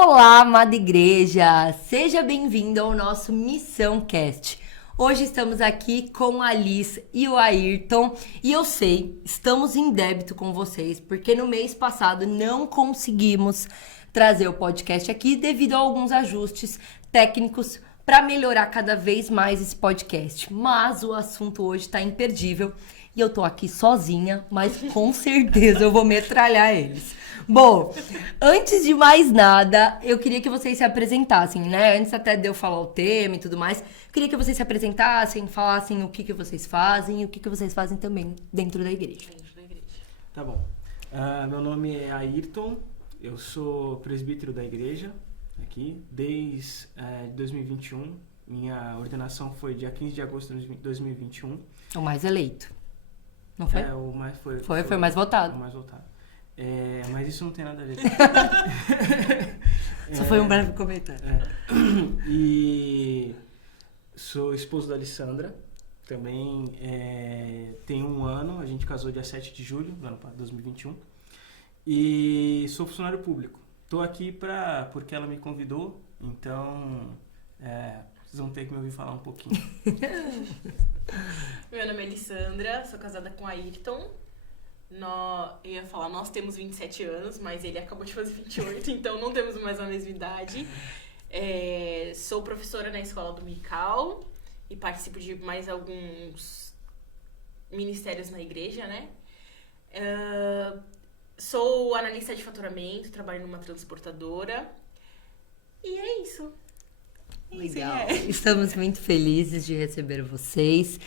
Olá, amada igreja! Seja bem-vindo ao nosso Missão Cast. Hoje estamos aqui com a Liz e o Ayrton e eu sei, estamos em débito com vocês porque no mês passado não conseguimos trazer o podcast aqui devido a alguns ajustes técnicos para melhorar cada vez mais esse podcast. Mas o assunto hoje está imperdível e eu tô aqui sozinha, mas com certeza eu vou metralhar eles. Bom, antes de mais nada, eu queria que vocês se apresentassem, né? Antes até de eu falar o tema e tudo mais, eu queria que vocês se apresentassem, falassem o que vocês fazem e o que vocês fazem também dentro da igreja. Tá bom. Meu nome é Ayrton, eu sou presbítero da igreja aqui desde 2021. Minha ordenação foi dia 15 de agosto de 2021. O mais eleito, não foi? Foi o mais votado. O mais votado. Mas isso não tem nada a ver. Só foi um breve comentário. E sou esposo da Alessandra. Também tem um ano. A gente casou dia 7 de julho do ano 2021. E sou funcionário público. Estou aqui porque ela me convidou. Então, vocês vão ter que me ouvir falar um pouquinho. Meu nome é Alessandra, sou casada com Ayrton. Eu ia falar, nós temos 27 anos, mas ele acabou de fazer 28, então não temos mais a mesma idade. Sou professora na escola dominical e participo de mais alguns ministérios na igreja, né? Sou analista de faturamento, trabalho numa transportadora e é isso. Legal. Estamos muito felizes de receber vocês.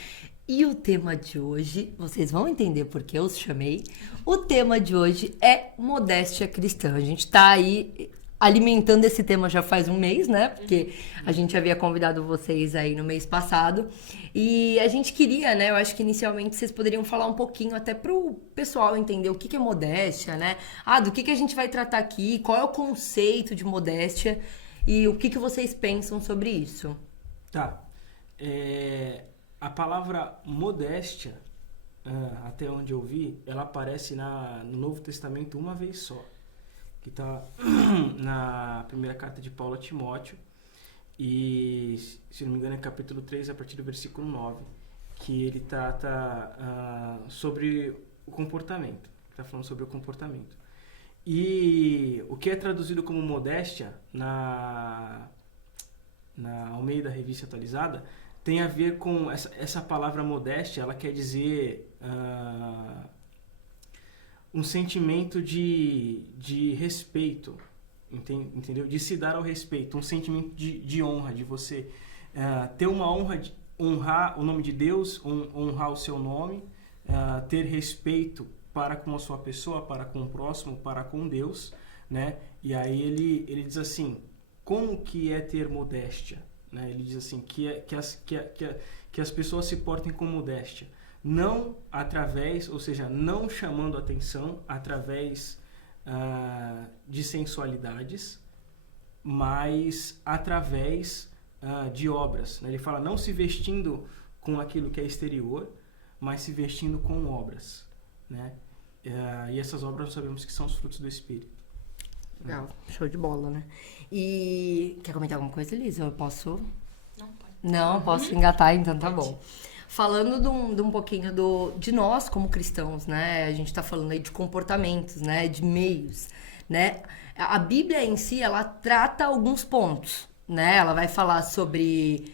E o tema de hoje, vocês vão entender porque eu os chamei. O tema de hoje é modéstia cristã. A gente está aí alimentando esse tema já faz um mês, né? Porque a gente havia convidado vocês aí no mês passado. E a gente queria, né? Eu acho que inicialmente vocês poderiam falar um pouquinho até pro pessoal entender o que é modéstia, né? Do que a gente vai tratar aqui, qual é o conceito de modéstia e o que vocês pensam sobre isso. Tá. A palavra modéstia, até onde eu vi, ela aparece no Novo Testamento uma vez só. Que está na primeira carta de Paulo a Timóteo. E, se não me engano, é capítulo 3, a partir do versículo 9. Que ele trata sobre o comportamento. Está falando sobre o comportamento. E o que é traduzido como modéstia na Almeida Revista Atualizada tem a ver com essa palavra modéstia. Ela quer dizer um sentimento de respeito, entendeu? De se dar ao respeito, um sentimento de honra, de você ter uma honra, de honrar o nome de Deus, honrar o seu nome, ter respeito para com a sua pessoa, para com o próximo, para com Deus, né? E aí ele diz assim, como que é ter modéstia? Né? Ele diz assim, que as pessoas se portem com modéstia, não através, ou seja, não chamando atenção através de sensualidades, mas através de obras. Né? Ele fala, não se vestindo com aquilo que é exterior, mas se vestindo com obras. Né? E essas obras nós sabemos que são os frutos do Espírito. Legal, show de bola, né? E quer comentar alguma coisa, Elisa? Eu posso? Não, pode. Não, posso engatar, então tá bom. Falando de um pouquinho de nós como cristãos, né? A gente tá falando aí de comportamentos, né? De meios, né? A Bíblia em si, ela trata alguns pontos, né? Ela vai falar sobre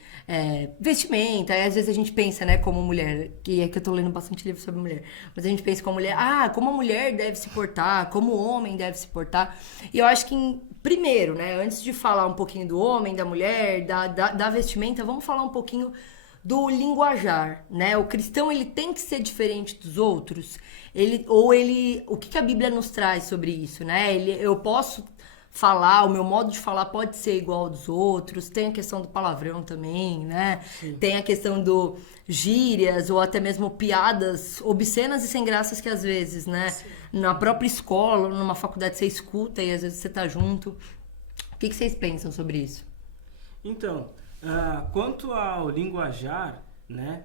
vestimenta, aí às vezes a gente pensa, né, como mulher, que eu tô lendo bastante livro sobre mulher, mas a gente pensa como mulher, como a mulher deve se portar, como o homem deve se portar, e eu acho que primeiro, né, antes de falar um pouquinho do homem, da mulher, da vestimenta, vamos falar um pouquinho do linguajar, né, o cristão, ele tem que ser diferente dos outros, o que a Bíblia nos traz sobre isso, né, eu posso falar, o meu modo de falar pode ser igual ao dos outros, tem a questão do palavrão também, né? Sim. Tem a questão do gírias ou até mesmo piadas obscenas e sem graças que às vezes, né? Sim. Na própria escola, numa faculdade você escuta e às vezes você tá junto. O que vocês pensam sobre isso? Então, quanto ao linguajar, né?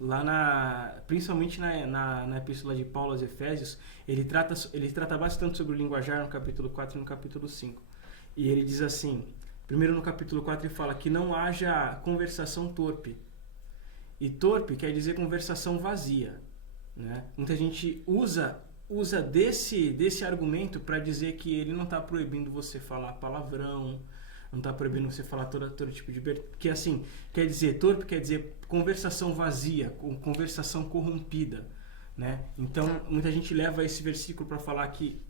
Lá principalmente na epístola de Paulo aos Efésios, ele trata bastante sobre o linguajar no capítulo 4 e no capítulo 5. E ele diz assim, primeiro no capítulo 4 ele fala que não haja conversação torpe. E torpe quer dizer conversação vazia, né? Muita gente usa desse argumento para dizer que ele não está proibindo você falar palavrão, não está proibindo você falar todo tipo de... Que assim, quer dizer, torpe quer dizer conversação vazia, conversação corrompida, né? Então, muita gente leva esse versículo para falar que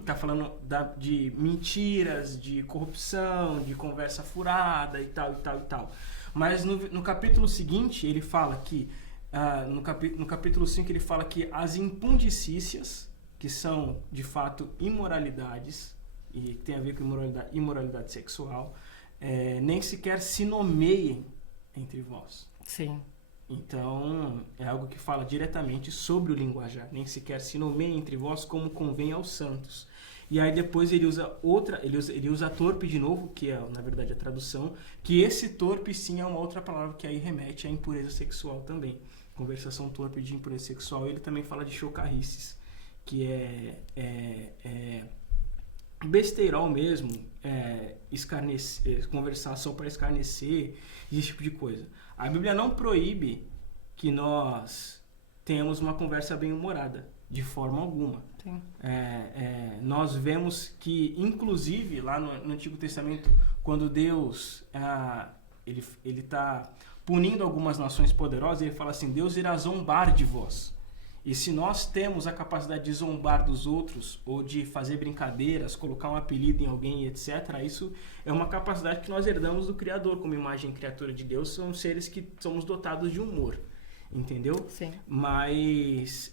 está falando de mentiras, de corrupção, de conversa furada e tal, e tal, e tal. Mas no capítulo seguinte, ele fala que, no capítulo 5, ele fala que as impundicícias, que são, de fato, imoralidades, e tem a ver com imoralidade sexual, nem sequer se nomeiem entre vós. Sim. Então, é algo que fala diretamente sobre o linguajar. Nem sequer se nomeiem entre vós como convém aos santos. E aí depois ele usa torpe de novo, que é, na verdade, a tradução, que esse torpe sim é uma outra palavra que aí remete à impureza sexual também. Conversação torpe de impureza sexual. Ele também fala de chocarrices, que é besteirol mesmo, conversação para escarnecer, esse tipo de coisa. A Bíblia não proíbe que nós tenhamos uma conversa bem-humorada, de forma alguma. Sim. Nós vemos que, inclusive, lá no Antigo Testamento, quando Deus ele está punindo algumas nações poderosas, ele fala assim, Deus irá zombar de vós. E se nós temos a capacidade de zombar dos outros, ou de fazer brincadeiras, colocar um apelido em alguém, etc., isso é uma capacidade que nós herdamos do Criador, como imagem e criatura de Deus, são seres que somos dotados de humor, entendeu? Sim. Mas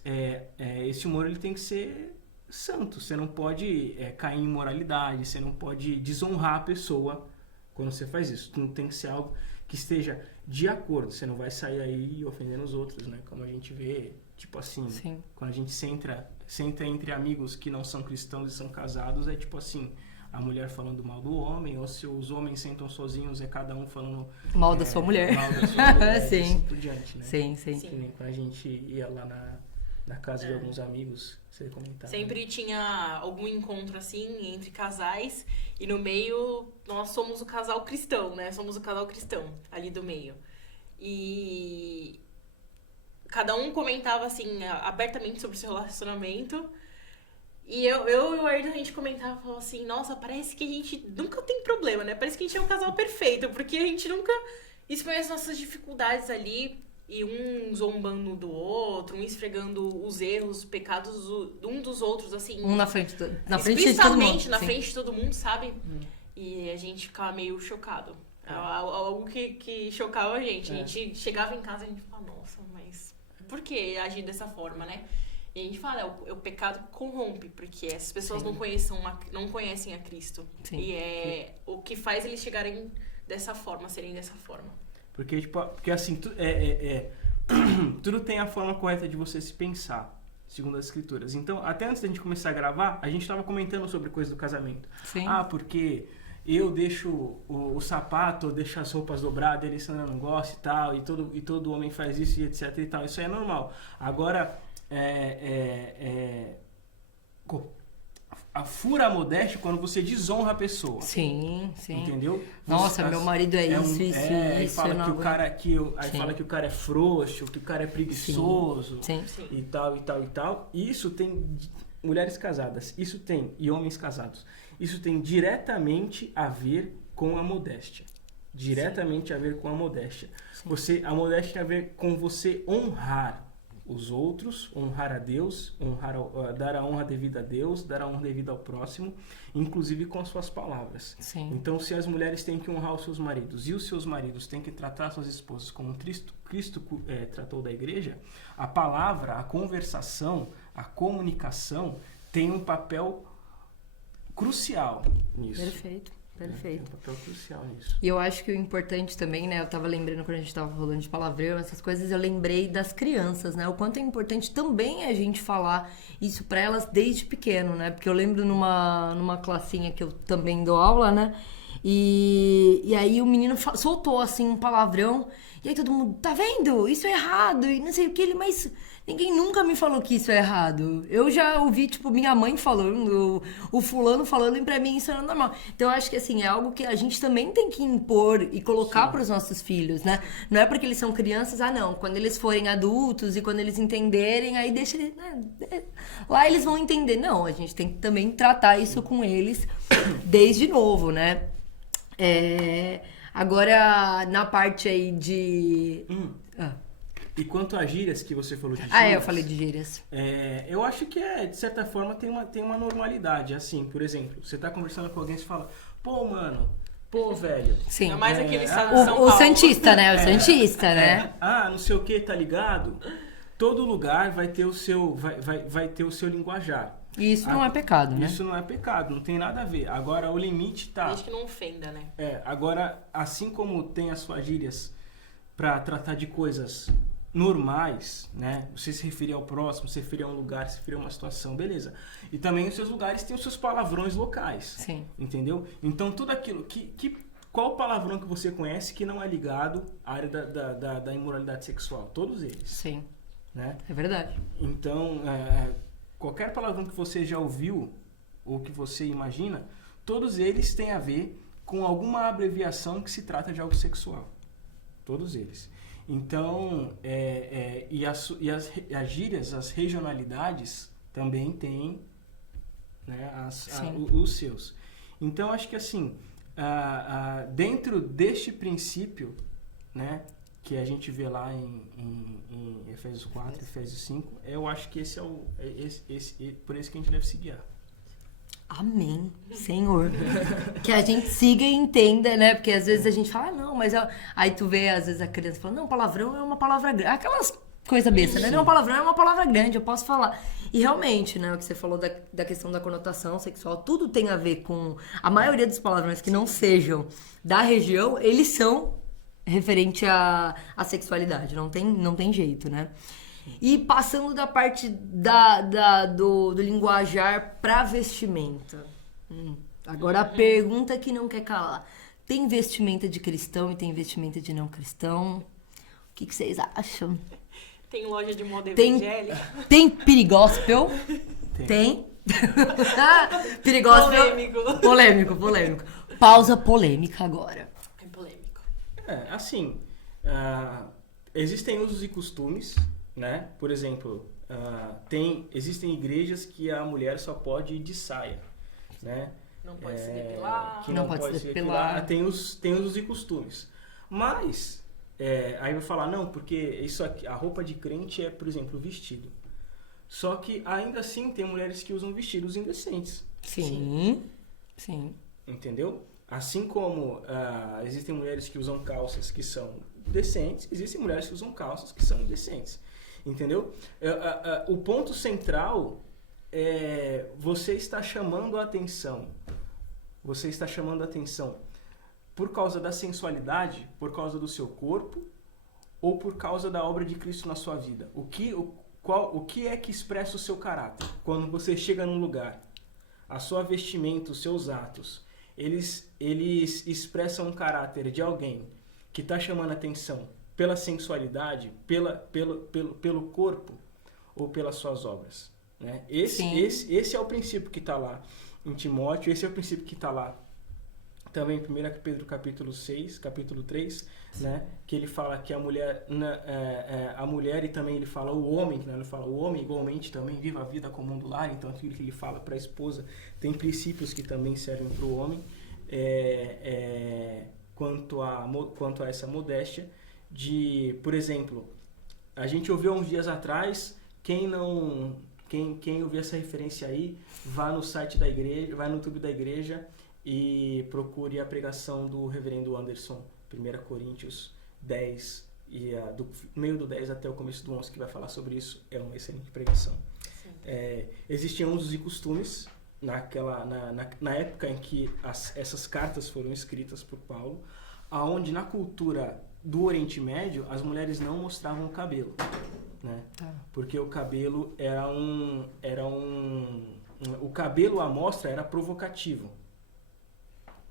esse humor ele tem que ser santo, você não pode cair em imoralidade, você não pode desonrar a pessoa quando você faz isso, não tem que ser algo que esteja de acordo, você não vai sair aí ofendendo os outros, né? Como a gente vê... Tipo assim, Sim. Quando a gente senta entre amigos que não são cristãos e são casados, é tipo assim, a mulher falando mal do homem, ou se os homens sentam sozinhos, é cada um falando... Mal da sua mulher. Mal da sua mulher, Sim. e assim por diante, né? Sim, sim. Que nem quando a gente ia lá na casa de alguns amigos, você comentava. Sempre tinha algum encontro assim, entre casais, e no meio nós somos o casal cristão, né? Somos o casal cristão, ali do meio. E... cada um comentava, assim, abertamente sobre o seu relacionamento. E eu e o Ayrton, a gente comentava, falava assim, nossa, parece que a gente nunca tem problema, né? Parece que a gente é um casal perfeito, porque a gente nunca expõe as nossas dificuldades ali, e um zombando do outro, um esfregando os erros, os pecados um dos outros, assim. Um na frente de todo mundo. Explicitamente na Sim. frente de todo mundo, sabe? E a gente ficava meio chocado. Algo que chocava a gente. A gente chegava em casa e a gente falava, nossa, mas... por que agir dessa forma, né? E a gente fala, o pecado corrompe, porque essas pessoas não conhecem a Cristo. Sim. E o que faz eles chegarem dessa forma, serem dessa forma. Porque assim, tudo tem a forma correta de você se pensar, segundo as escrituras. Então, até antes da gente começar a gravar, a gente estava comentando sobre coisa do casamento. Sim. Porque... eu deixo o sapato, eu deixo as roupas dobradas, ele não gosta e tal, e todo homem faz isso e etc e tal. Isso aí é normal. Agora, a fura a modéstia quando você desonra a pessoa. Sim, sim. Entendeu? Nossa, meu marido é isso, isso. Fala que o cara fala que o cara é frouxo, que o cara é preguiçoso. Sim. E tal, e tal, e tal. Isso tem mulheres casadas, e homens casados. Isso tem diretamente a ver com a modéstia. Diretamente a ver com a modéstia. A modéstia tem a ver com você honrar os outros, honrar a Deus, dar a honra devida a Deus, dar a honra devida ao próximo, inclusive com as suas palavras. Sim. Então, se as mulheres têm que honrar os seus maridos e os seus maridos têm que tratar suas esposas como Cristo tratou da igreja, a palavra, a conversação, a comunicação tem um papel crucial nisso. Perfeito. Tem um papel crucial nisso. E eu acho que o importante também, né? Eu tava lembrando quando a gente tava falando de palavrão, essas coisas, eu lembrei das crianças, né? O quanto é importante também a gente falar isso pra elas desde pequeno, né? Porque eu lembro numa classinha que eu também dou aula, né? E aí o menino soltou assim um palavrão, e aí todo mundo, tá vendo? Isso é errado, e não sei o que, mas Ninguém nunca me falou que isso é errado. Eu já ouvi, tipo, minha mãe falando, o fulano falando, e pra mim isso era normal. Então, eu acho que, assim, é algo que a gente também tem que impor e colocar pros nossos filhos, né? Não é porque eles são crianças, não. Quando eles forem adultos e quando eles entenderem, aí deixa eles... Né? Lá eles vão entender. Não, a gente tem que também tratar isso com eles desde novo, né? Agora, na parte aí de... E quanto às gírias que você falou de gírias... eu falei de gírias. Eu acho que, de certa forma, tem uma normalidade. Assim, por exemplo, você tá conversando com alguém e você fala, pô, mano, pô, velho... Sim. É mais aquele estado de São O Paulo. Santista, né? O Santista, né? Não sei o que, tá ligado? Todo lugar vai ter o seu, vai ter o seu linguajar. E isso não é pecado, né? Isso não é pecado, não tem nada a ver. Agora, o limite tá... Desde que não ofenda, né? Agora, assim como tem as suas gírias pra tratar de coisas normais, né? Você se referir ao próximo, se referir a um lugar, se referir a uma situação, beleza. E também os seus lugares têm os seus palavrões locais. Sim. Entendeu? Então, tudo aquilo... Qual palavrão que você conhece que não é ligado à área da imoralidade sexual? Todos eles. Sim. Né? É verdade. Então, qualquer palavrão que você já ouviu ou que você imagina, todos eles têm a ver com alguma abreviação que se trata de algo sexual. Todos eles. Então, e as gírias, as regionalidades também têm, né, os seus. Então, acho que assim, dentro deste princípio, né, que a gente vê lá em Efésios 4, Efésios 5, eu acho que esse é por isso que a gente deve se guiar. Amém, Senhor. Que a gente siga e entenda, né? Porque às vezes a gente fala, não, mas... Aí tu vê, às vezes, a criança falando, não, palavrão é uma palavra grande. Aquelas coisas bestas, né? Não, palavrão é uma palavra grande, eu posso falar. E realmente, né? O que você falou da questão da conotação sexual, tudo tem a ver com... A maioria dos palavrões que não sejam da região, eles são referente à sexualidade. Não tem jeito, né? E passando da parte do linguajar pra vestimenta. Agora a pergunta que não quer calar. Tem vestimenta de cristão e tem vestimenta de não cristão? O que vocês acham? Tem loja de moda evangélica? Tem perigospel? Tem? Perigospel. Polêmico. Pausa polêmica agora. É polêmico. Assim, existem usos e costumes, né? Por exemplo, existem igrejas que a mulher só pode ir de saia, né? Não pode se depilar. Que não pode se depilar. Tem usos e costumes. Mas, aí vai falar, não, porque isso aqui, a roupa de crente é, por exemplo, o vestido. Só que ainda assim tem mulheres que usam vestidos indecentes. Sim. Entendeu? Assim como existem mulheres que usam calças que são decentes, existem mulheres que usam calças que são indecentes. Entendeu? O ponto central é você está chamando a atenção. Você está chamando a atenção por causa da sensualidade, por causa do seu corpo ou por causa da obra de Cristo na sua vida. O que é que expressa o seu caráter? Quando você chega num lugar, a sua vestimenta, os seus atos, eles expressam um caráter de alguém que está chamando a atenção pela sensualidade, pelo corpo ou pelas suas obras, né? Esse é o princípio que está lá em Timóteo, esse é o princípio que está lá também em 1 Pedro capítulo 6, capítulo 3, né? Que ele fala que a mulher e também ele fala o homem, né? Ele fala o homem igualmente também viva a vida comum do lar, então aquilo que ele fala para a esposa tem princípios que também servem para o homem quanto a essa modéstia. Por exemplo, a gente ouviu há uns dias atrás, quem ouviu essa referência aí, vá no site da igreja, vai no YouTube da igreja e procure a pregação do reverendo Anderson, 1 Coríntios 10, e do meio do 10 até o começo do 11, que vai falar sobre isso. É uma excelente pregação. Existiam usos e costumes na época em que essas cartas foram escritas por Paulo, aonde na cultura do Oriente Médio as mulheres não mostravam o cabelo, né? Porque o cabelo o cabelo à mostra era provocativo.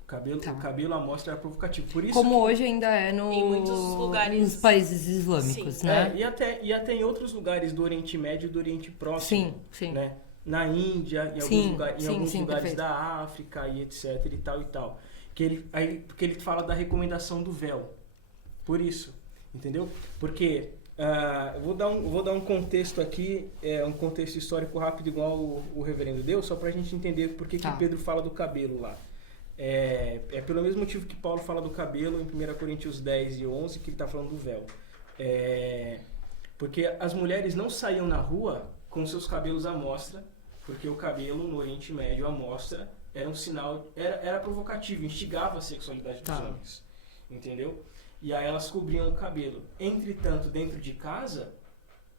Tá. O cabelo à mostra era provocativo. Por isso Como hoje ainda é Em muitos lugares. nos países islâmicos, Sim. né? e até em outros lugares do Oriente Médio e do Oriente Próximo. Sim. Né? Na Índia, em Sim, alguns sim, lugares perfeito. da África e etc e tal e tal. Porque ele fala da recomendação do véu. Por isso, entendeu? Porque eu vou dar um contexto aqui, um contexto histórico rápido igual o reverendo deu, só pra gente entender por que Tá. que Pedro fala do cabelo lá. É pelo mesmo motivo que Paulo fala do cabelo em 1 Coríntios 10 e 11, que ele está falando do véu. Porque as mulheres não saíam na rua com seus cabelos à mostra, porque o cabelo no Oriente Médio à mostra era um sinal, era provocativo, instigava a sexualidade dos Tá. homens. Entendeu? E aí elas cobriam o cabelo. Entretanto, dentro de casa,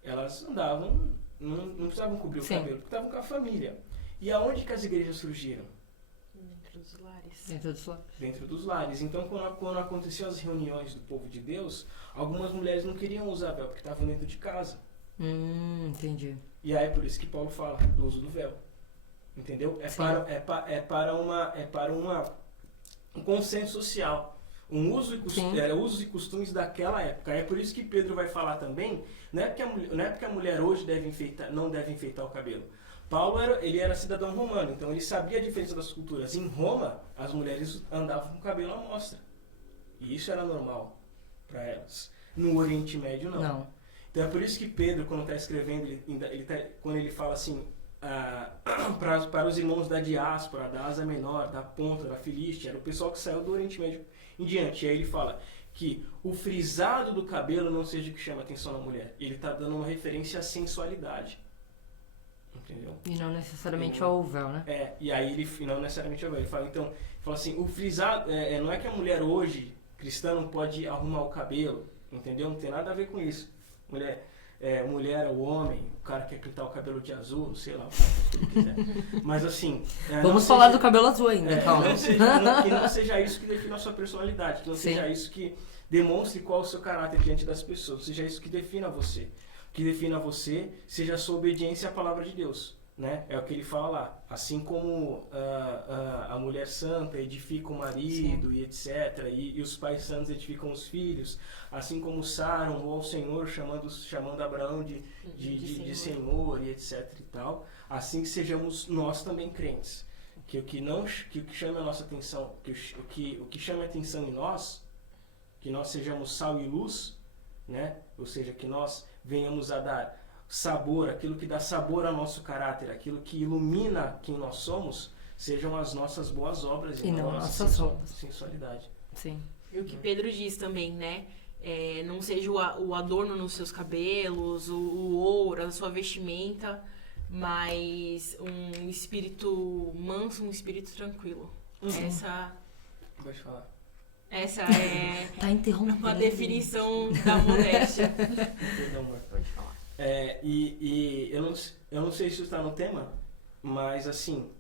elas andavam, não precisavam cobrir o Sim. cabelo, porque estavam com a família. E aonde que as igrejas surgiram? Dentro dos lares. Dentro do lar. Dentro dos lares. Então, quando aconteciam as reuniões do povo de Deus, algumas mulheres não queriam usar véu, porque estavam dentro de casa. Entendi. E aí é por isso que Paulo fala do uso do véu. Entendeu? Sim. Para um consenso social. Era usos e costumes daquela época. É por isso que Pedro vai falar também, não é porque a mulher hoje não deve enfeitar o cabelo. Paulo ele era cidadão romano, então ele sabia a diferença das culturas. Em Roma, as mulheres andavam com o cabelo à mostra. E isso era normal para elas. No Oriente Médio, não. Não. Então é por isso que Pedro, quando está escrevendo, quando ele fala assim, para os irmãos da diáspora, da Ásia Menor, da Ponta, da Filístia, era o pessoal que saiu do Oriente Médio em diante. E aí ele fala que o frisado do cabelo não seja o que chama a atenção da mulher. Ele está dando uma referência à sensualidade. Entendeu? E não necessariamente ao véu, né? E aí ele não necessariamente ao véu. Ele fala assim, o frisado, não é que a mulher hoje, cristã, não pode arrumar o cabelo, entendeu? Não tem nada a ver com isso. Mulher é o homem, o cara quer pintar o cabelo de azul, sei lá, o que ele quiser. Mas assim... Vamos falar do cabelo azul ainda, calma. Que não seja isso que defina a sua personalidade, que não Sim. seja isso que demonstre qual é o seu caráter diante das pessoas, seja isso que defina você. Que defina você seja a sua obediência à palavra de Deus. Né? É o que ele fala lá. Assim como a mulher santa edifica o marido, sim, e etc. E os pais santos edificam os filhos. Assim como Sara honrou ao Senhor, chamando Abraão de Senhor e etc. e tal. Assim que sejamos nós também crentes. Que o que chama a nossa atenção, o que chama a atenção em nós, que nós sejamos sal e luz, né? Ou seja, que nós venhamos a dar sabor, aquilo que dá sabor ao nosso caráter, aquilo que ilumina quem nós somos, sejam as nossas boas obras e não a nossa sensualidade. Sim. E o que Pedro diz também, né? Não seja o adorno nos seus cabelos, o ouro, a sua vestimenta, mas um espírito manso, um espírito tranquilo. Essa... Pode falar. Essa é tá interrompendo. Uma definição da modéstia. Perdão, amor. Pode falar. E eu não sei se isso está no tema, mas assim,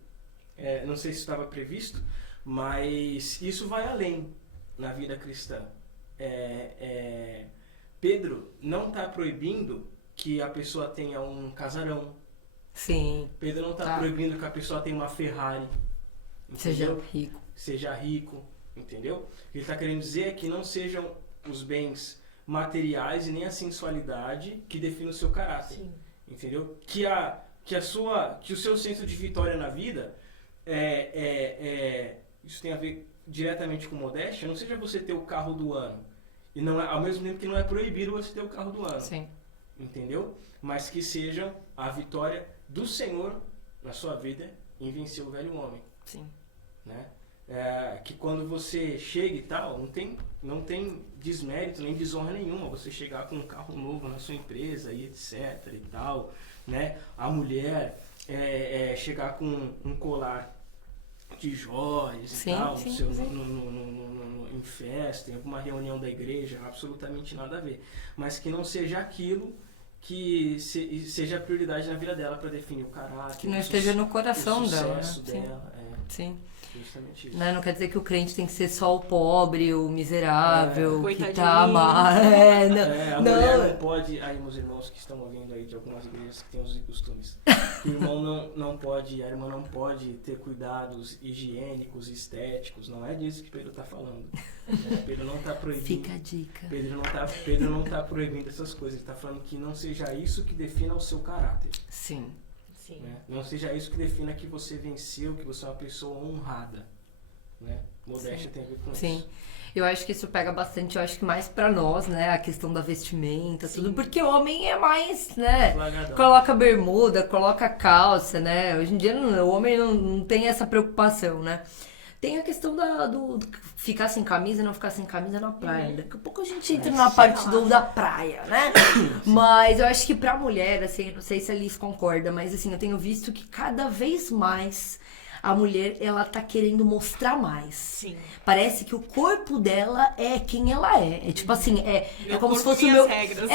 não sei se estava previsto, mas isso vai além na vida cristã. Pedro não está proibindo que a pessoa tenha um casarão. Sim. Pedro não está proibindo que a pessoa tenha uma Ferrari. Entendeu? Seja rico, entendeu? Ele está querendo dizer que não sejam os bens materiais e nem a sensualidade que define o seu caráter. Sim. Entendeu? Que o seu senso de vitória na vida isso tem a ver diretamente com modéstia, não seja você ter o carro do ano. E não ao mesmo tempo que não é proibido você ter o carro do ano. Sim. Entendeu? Mas que seja a vitória do Senhor na sua vida em vencer o velho homem. Sim. Né? Que quando você chega e tal, não tem desmérito nem desonra nenhuma você chegar com um carro novo na sua empresa e etc e tal, né? A mulher chegar com um colar de joias, sim, e tal, sim, em festa, em alguma reunião da igreja, absolutamente nada a ver. Mas que não seja aquilo que seja a prioridade na vida dela para definir o caráter. Que não esteja no coração o dela, né? sucesso dela. Sim. Justamente isso. Né? Não quer dizer que o crente tem que ser só o pobre, o miserável, que Coitadinho. tá mal. A mulher não pode, aí meus irmãos que estão ouvindo aí de algumas igrejas que têm os costumes, que o irmão não pode, a irmã não pode ter cuidados higiênicos, estéticos, não é disso que Pedro está falando. Pedro não está proibindo. Fica a dica. Pedro não tá proibindo essas coisas, ele está falando que não seja isso que defina o seu caráter. Sim. Sim. Né? Não seja isso que defina que você venceu, que você é uma pessoa honrada. Né? Modéstia tem a ver com Sim. isso. Eu acho que isso pega bastante, eu acho que mais pra nós, né? A questão da vestimenta, Sim. tudo. Porque o homem é mais, né? Largadão. Coloca bermuda, coloca calça, né? Hoje em dia o homem não tem essa preocupação, né? Tem a questão do ficar sem camisa e não ficar sem camisa na praia. Daqui a pouco a gente entra na parte da praia, né? Mas eu acho que pra mulher, assim, não sei se a Liz concorda, mas assim, eu tenho visto que cada vez mais a mulher, ela tá querendo mostrar mais. Sim. Parece que o corpo dela é quem ela é. É tipo assim, é como se fosse o tem meu... as regras.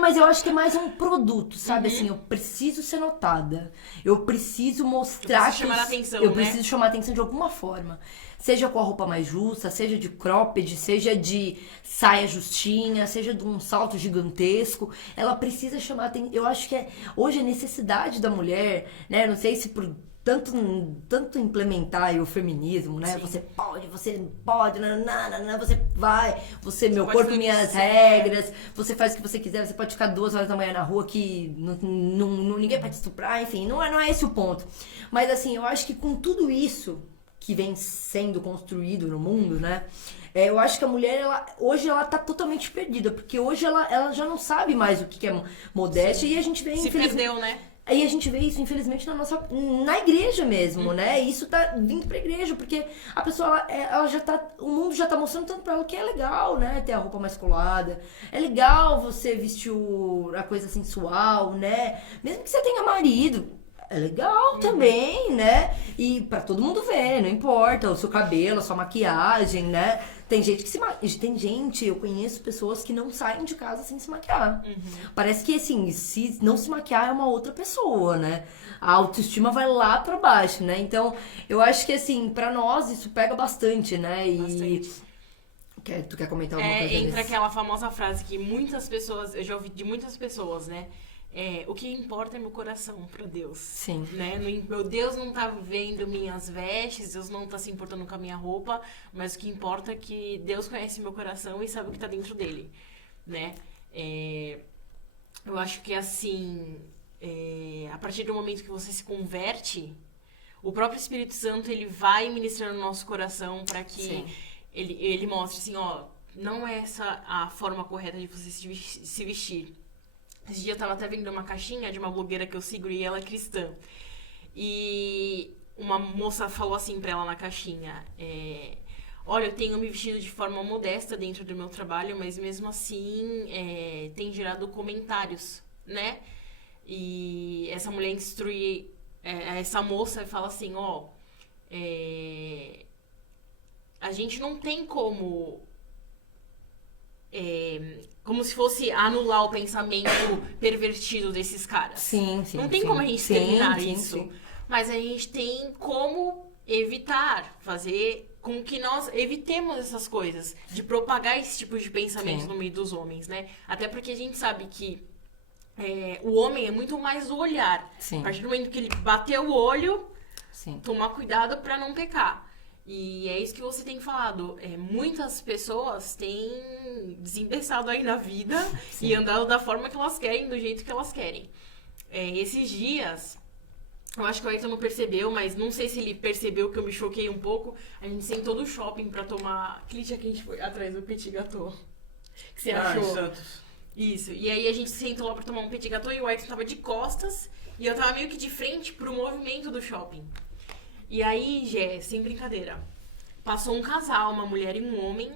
Mas eu acho que é mais um produto, sabe? Assim, eu preciso ser notada. Eu preciso mostrar preciso chamar a atenção, eu né? preciso chamar a atenção de alguma forma. Seja com a roupa mais justa, seja de cropped, seja de saia justinha, seja de um salto gigantesco. Ela precisa chamar a atenção. Eu acho que hoje a necessidade da mulher, né? Não sei se por tanto implementar aí o feminismo, né? Sim. Você pode, nanana, você vai, meu pode corpo, fazer o que minhas quiser. regras, você faz o que você quiser, você pode ficar 2 horas da manhã na rua que ninguém vai te estuprar, enfim, não é esse o ponto. Mas assim, eu acho que com tudo isso que vem sendo construído no mundo, né? Eu acho que a mulher, hoje ela tá totalmente perdida, porque hoje ela já não sabe mais o que é modéstia. Sim. E a gente vê, Se perdeu, né? Aí a gente vê isso, infelizmente, na igreja mesmo, né? E isso tá vindo pra igreja, porque a pessoa, ela já tá, o mundo já tá mostrando tanto pra ela que é legal, né? Ter a roupa mais colada, é legal você vestir a coisa sensual, né? Mesmo que você tenha marido, é legal também, né? E pra todo mundo ver, não importa, o seu cabelo, a sua maquiagem, né? Tem gente eu conheço pessoas que não saem de casa sem se maquiar. Parece que, assim, se não se maquiar é uma outra pessoa, né? A autoestima vai lá pra baixo, né? Então, eu acho que, assim, pra nós isso pega bastante, né? Bastante. Tu quer comentar alguma coisa Entra nesse? aquela famosa frase que muitas pessoas, eu já ouvi de muitas pessoas, né? O que importa é meu coração pra Deus. Sim. Né? Meu Deus não tá vendo minhas vestes, Deus não tá se importando com a minha roupa, mas o que importa é que Deus conhece meu coração e sabe o que tá dentro dele, né? Eu acho que assim, a partir do momento que você se converte, o próprio Espírito Santo, ele vai ministrando no nosso coração para que ele mostre assim, ó, não é essa a forma correta de você se vestir. Esse dia eu tava até vendo uma caixinha de uma blogueira que eu sigo e ela é cristã. E uma moça falou assim pra ela na caixinha, olha, eu tenho me vestido de forma modesta dentro do meu trabalho, mas mesmo assim tem gerado comentários, né? E essa mulher instrui essa moça e fala assim, ó, a gente não tem como se fosse anular o pensamento pervertido desses caras. Sim. Não tem como a gente terminar sim, isso. sim. Mas a gente tem como evitar, fazer com que nós evitemos essas coisas, de propagar esse tipo de pensamento no meio dos homens, né? Até porque a gente sabe que o homem é muito mais o olhar. Sim. A partir do momento que ele bater o olho, Sim. tomar cuidado pra não pecar. E é isso que você tem falado. Muitas pessoas têm desembeçado aí na vida e andado da forma que elas querem, do jeito que elas querem. Esses dias, eu acho que o Ayrton não percebeu, mas não sei se ele percebeu que eu me choquei um pouco. A gente sentou no shopping pra tomar... Aquele dia que a gente foi atrás do petit gâteau. Que você achou? Santos. Isso. E aí a gente sentou lá pra tomar um petit gâteau e o Ayrton tava de costas e eu tava meio que de frente pro movimento do shopping. E aí, Gé, sem brincadeira, passou um casal, uma mulher e um homem,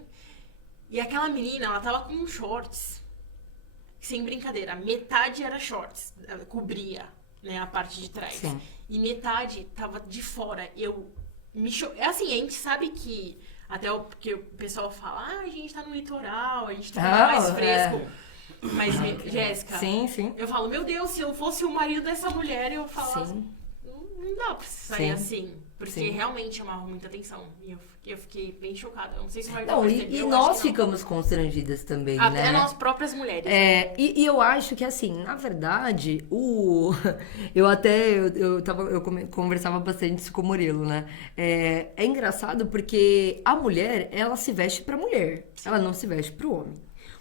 e aquela menina, ela tava com shorts, sem brincadeira, metade era shorts, cobria, né, a parte de trás, Sim. e metade tava de fora. Assim, a gente sabe que, até porque o pessoal fala, a gente tá no litoral, a gente tá mais fresco, mas, Jéssica, Sim. eu falo, meu Deus, se eu fosse o marido dessa mulher, eu falava... Sim. Não dá pra sair Sim. assim. Porque Sim. realmente chamava muita atenção. E eu fiquei bem chocada. Eu não sei se vai Não, perceber, e eu nós acho que não. ficamos constrangidas também, Até né? nós próprias mulheres. Né? E eu acho que, assim, na verdade, eu conversava bastante isso com o Murilo, né? É engraçado porque a mulher, ela se veste pra mulher. Ela não se veste pro homem.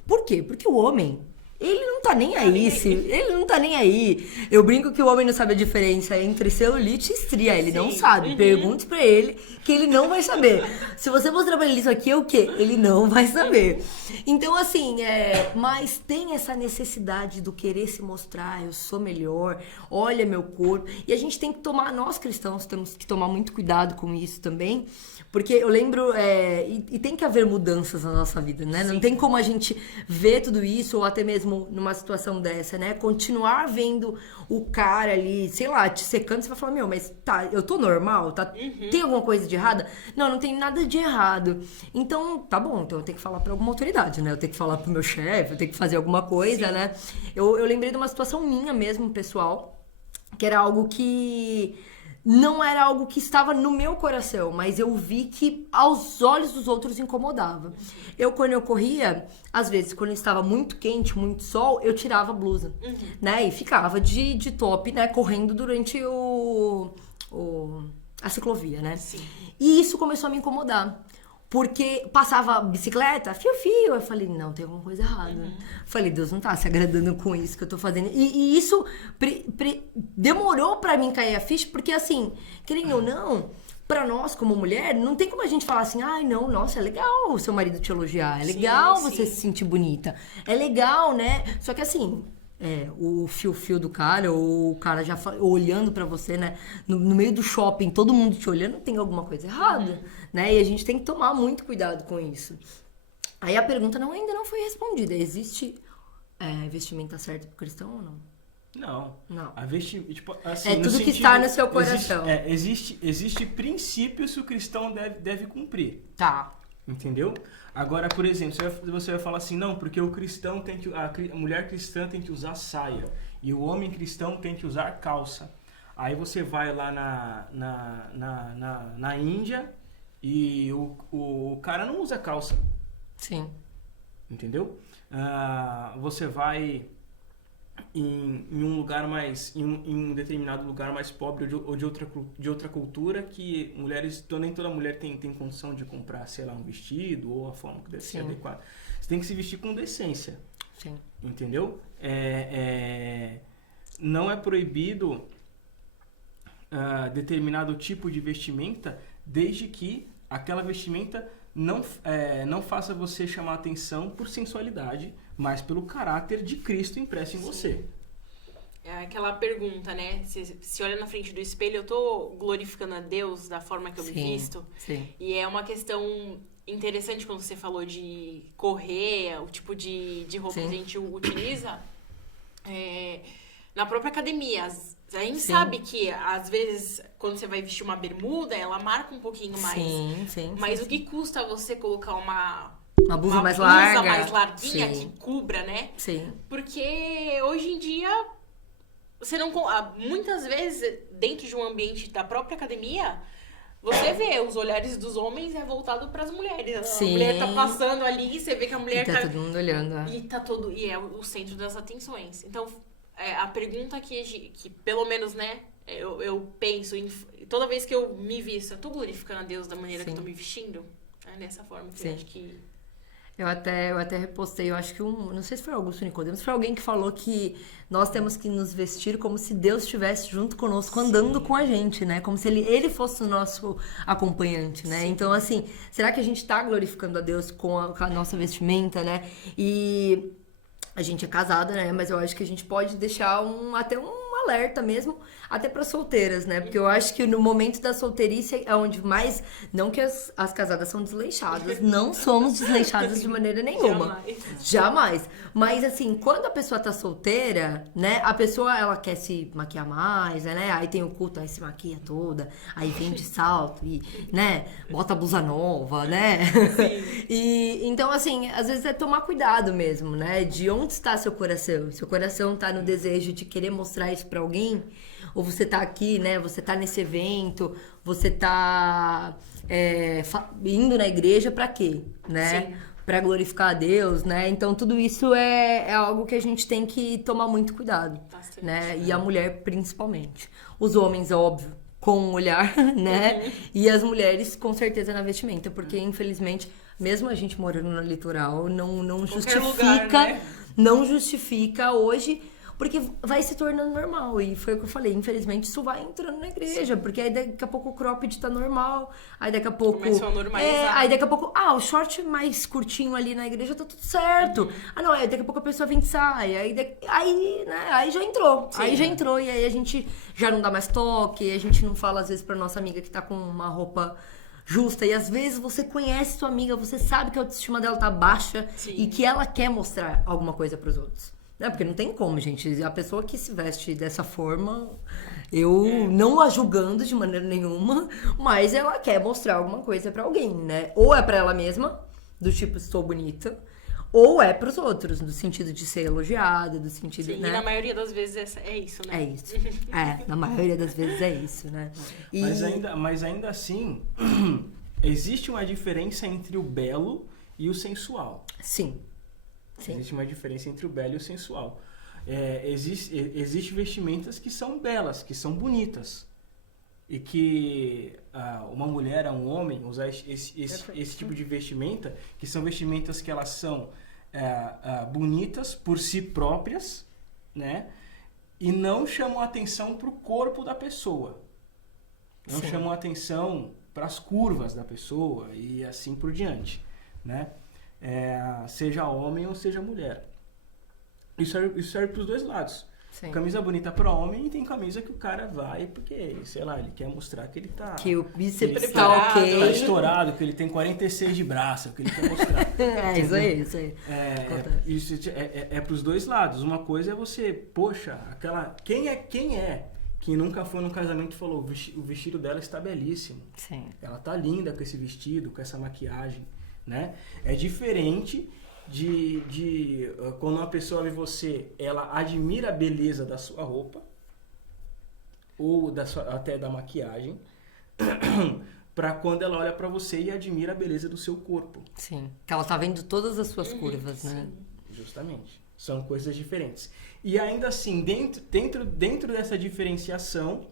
Por quê? Porque o homem, ele não tá nem aí. Ele não tá nem aí. Eu brinco que o homem não sabe a diferença entre celulite e estria. Ele não sabe. Pergunte pra ele que ele não vai saber. Se você mostrar pra ele isso aqui é o quê? Ele não vai saber. Então, assim, mas tem essa necessidade do querer se mostrar. Eu sou melhor. Olha meu corpo. E a gente tem que nós cristãos temos que tomar muito cuidado com isso também. Porque eu lembro, e tem que haver mudanças na nossa vida, né? Não tem como a gente ver tudo isso, ou até mesmo numa situação dessa, né? Continuar vendo o cara ali, sei lá, te secando, você vai falar, mas tá, eu tô normal? Tem alguma coisa de errada? Não tem nada de errado. Então, tá bom, então eu tenho que falar pra alguma autoridade, né? Eu tenho que falar pro meu chefe, eu tenho que fazer alguma coisa, né? Eu lembrei de uma situação minha mesmo, pessoal, que era algo que... não era algo que estava no meu coração, mas eu vi que aos olhos dos outros incomodava. Quando eu corria, às vezes, quando estava muito quente, muito sol, eu tirava a blusa, né? E ficava de top, né? Correndo durante a ciclovia, né? Sim. E isso começou a me incomodar. Porque passava bicicleta, fio. Eu falei, não, tem alguma coisa errada. Falei, Deus não tá se agradando com isso que eu tô fazendo. E isso demorou pra mim cair a ficha, porque assim, querendo ou não, pra nós como mulher, não tem como a gente falar assim, ai não, nossa, é legal o seu marido te elogiar, é legal você se sentir bonita, é legal, né? Só que assim... o fio do cara, ou o cara já olhando pra você, né? No meio do shopping, todo mundo te olhando, tem alguma coisa errada, né? E a gente tem que tomar muito cuidado com isso. Aí a pergunta ainda não foi respondida. Existe vestimenta certa pro cristão ou não? Não. A tipo, assim, é tudo que está no seu coração. Existe princípios que o cristão deve cumprir. Tá. Entendeu? Agora, por exemplo, você vai falar assim, não, porque o cristão a mulher cristã tem que usar saia e o homem cristão tem que usar calça. Aí você vai lá na Índia e o cara não usa calça. Sim. Entendeu? Você vai em um lugar mais, em um determinado lugar mais pobre ou de outra cultura, que nem toda mulher tem condição de comprar, sei lá, um vestido ou a forma que deve ser adequada. Você tem que se vestir com decência. Sim. Entendeu? Não é proibido determinado tipo de vestimenta, desde que aquela vestimenta não faça você chamar atenção por sensualidade, mas pelo caráter de Cristo impresso em você. É aquela pergunta, né? Se olha na frente do espelho, eu tô glorificando a Deus da forma que eu me visto? Sim. E é uma questão interessante quando você falou de correr, o tipo de roupa que a gente utiliza. Na própria academia, a gente sabe que, às vezes, quando você vai vestir uma bermuda, ela marca um pouquinho mais. Sim. Mas o que custa você colocar uma blusa mais blusa larga. mais larguinha que cubra, né? Sim. Porque hoje em dia, você não... Muitas vezes, dentro de um ambiente da própria academia, você vê, os olhares dos homens é voltado para as mulheres. Sim. A mulher tá passando ali, você vê que a mulher E tá todo mundo olhando. E é o centro das atenções. Então, a pergunta que pelo menos, né, eu penso, toda vez que eu me visto, eu tô glorificando a Deus da maneira que eu tô me vestindo? É nessa forma que eu acho que... Eu até repostei, eu acho que não sei se foi Augusto Nicodemos, foi alguém que falou que nós temos que nos vestir como se Deus estivesse junto conosco, andando com a gente, né? Como se ele fosse o nosso acompanhante, né? Então, assim, será que a gente tá glorificando a Deus com a nossa vestimenta, né? E a gente é casada, né? Mas eu acho que a gente pode deixar até um alerta mesmo, até para solteiras, né? Porque eu acho que no momento da solteirice é onde mais... Não que as casadas são desleixadas, não somos desleixadas de maneira nenhuma. Jamais. Mas, assim, quando a pessoa tá solteira, né? A pessoa, ela quer se maquiar mais, né? Aí tem o culto, aí se maquia toda, aí vem de salto e, né? Bota a blusa nova, né? E, então, assim, às vezes é tomar cuidado mesmo, né? De onde está seu coração? Seu coração tá no desejo de querer mostrar isso pra alguém? ou você tá aqui, né? Você tá nesse evento, você tá indo na igreja pra quê, né? Sim. Pra glorificar a Deus, né? Então tudo isso é algo que a gente tem que tomar muito cuidado, Bastante. né? E a mulher principalmente. Os homens, óbvio, com o olhar, né? E as mulheres, com certeza, na vestimenta, porque infelizmente, mesmo a gente morando no litoral, não justifica, lugar, né? não justifica hoje, porque vai se tornando normal. E foi o que eu falei, infelizmente isso vai entrando na igreja, porque aí daqui a pouco o cropped tá normal, aí daqui a pouco... Começou a normalizar. aí daqui a pouco, o short mais curtinho ali na igreja tá tudo certo. Não, aí daqui a pouco a pessoa vem de saia, aí já entrou. Sim. Aí já entrou, e aí a gente já não dá mais toque, a gente não fala às vezes pra nossa amiga que tá com uma roupa justa, e às vezes você conhece sua amiga, você sabe que a autoestima dela tá baixa. Sim. E que ela quer mostrar alguma coisa pros outros. Porque não tem como, gente. A pessoa que se veste dessa forma, eu não a julgando de maneira nenhuma, mas ela quer mostrar alguma coisa pra alguém, né? Ou é pra ela mesma, do tipo, estou bonita, ou é pros outros, no sentido de ser elogiada, do sentido, Sim, né? e na maioria das vezes é isso, né? É isso. Na maioria das vezes é isso, né? E... Mas ainda assim, existe uma diferença entre o belo e o sensual. Sim. Existe uma diferença entre o belo e o sensual. Existe vestimentas que são belas, que são bonitas. E que uma mulher, um homem, usar esse tipo de vestimenta, que são vestimentas que elas são bonitas por si próprias, né? E não chamam atenção para o corpo da pessoa. Não chamam atenção para as curvas da pessoa e assim por diante, né? Seja homem ou seja mulher. Isso serve para os dois lados. Sim. Camisa bonita para homem e tem camisa que o cara vai porque, sei lá, ele quer mostrar que ele tá... Que o bíceps ele tá ok. Tá estourado, que ele tem 46 de braço, que ele quer mostrar. Isso aí. Isso é para os dois lados. Uma coisa é você, poxa, quem é que nunca foi num casamento e falou, o vestido dela está belíssimo. Sim. Ela tá linda com esse vestido, com essa maquiagem, né? É diferente de quando uma pessoa vê você, ela admira a beleza da sua roupa ou até da maquiagem, para quando ela olha para você e admira a beleza do seu corpo. Sim. Que ela tá vendo todas as suas curvas, né? Justamente. São coisas diferentes. E ainda assim, dentro dessa diferenciação,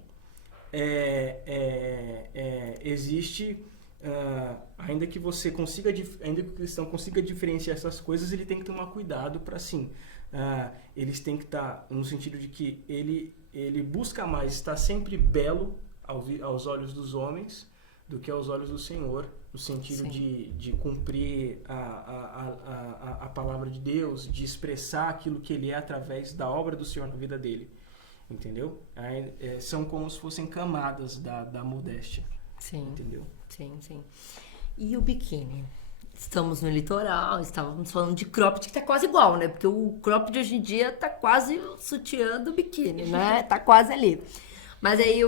existe... ainda que o cristão consiga diferenciar essas coisas, ele tem que tomar cuidado para assim, eles têm que estar no sentido de que ele busca mais estar sempre belo aos olhos dos homens do que aos olhos do Senhor, no sentido de cumprir a palavra de Deus, de expressar aquilo que ele é através da obra do Senhor na vida dele, entendeu? São como se fossem camadas da modéstia. Sim. Entendeu? Sim. E o biquíni? Estamos no litoral, estávamos falando de cropped, que tá quase igual, né? Porque o cropped hoje em dia tá quase o sutiã do biquíni, né? Tá quase ali. Mas aí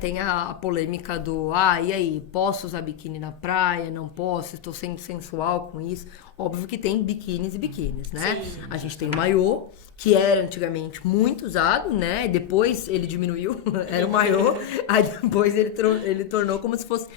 tem a polêmica do, e aí, posso usar biquíni na praia? Não posso? Estou sendo sensual com isso? Óbvio que tem biquínis e biquínis, né? Sim. A gente tem o maiô, que era antigamente muito usado, né? Depois ele diminuiu, era o maiô, aí depois ele tornou como se fosse...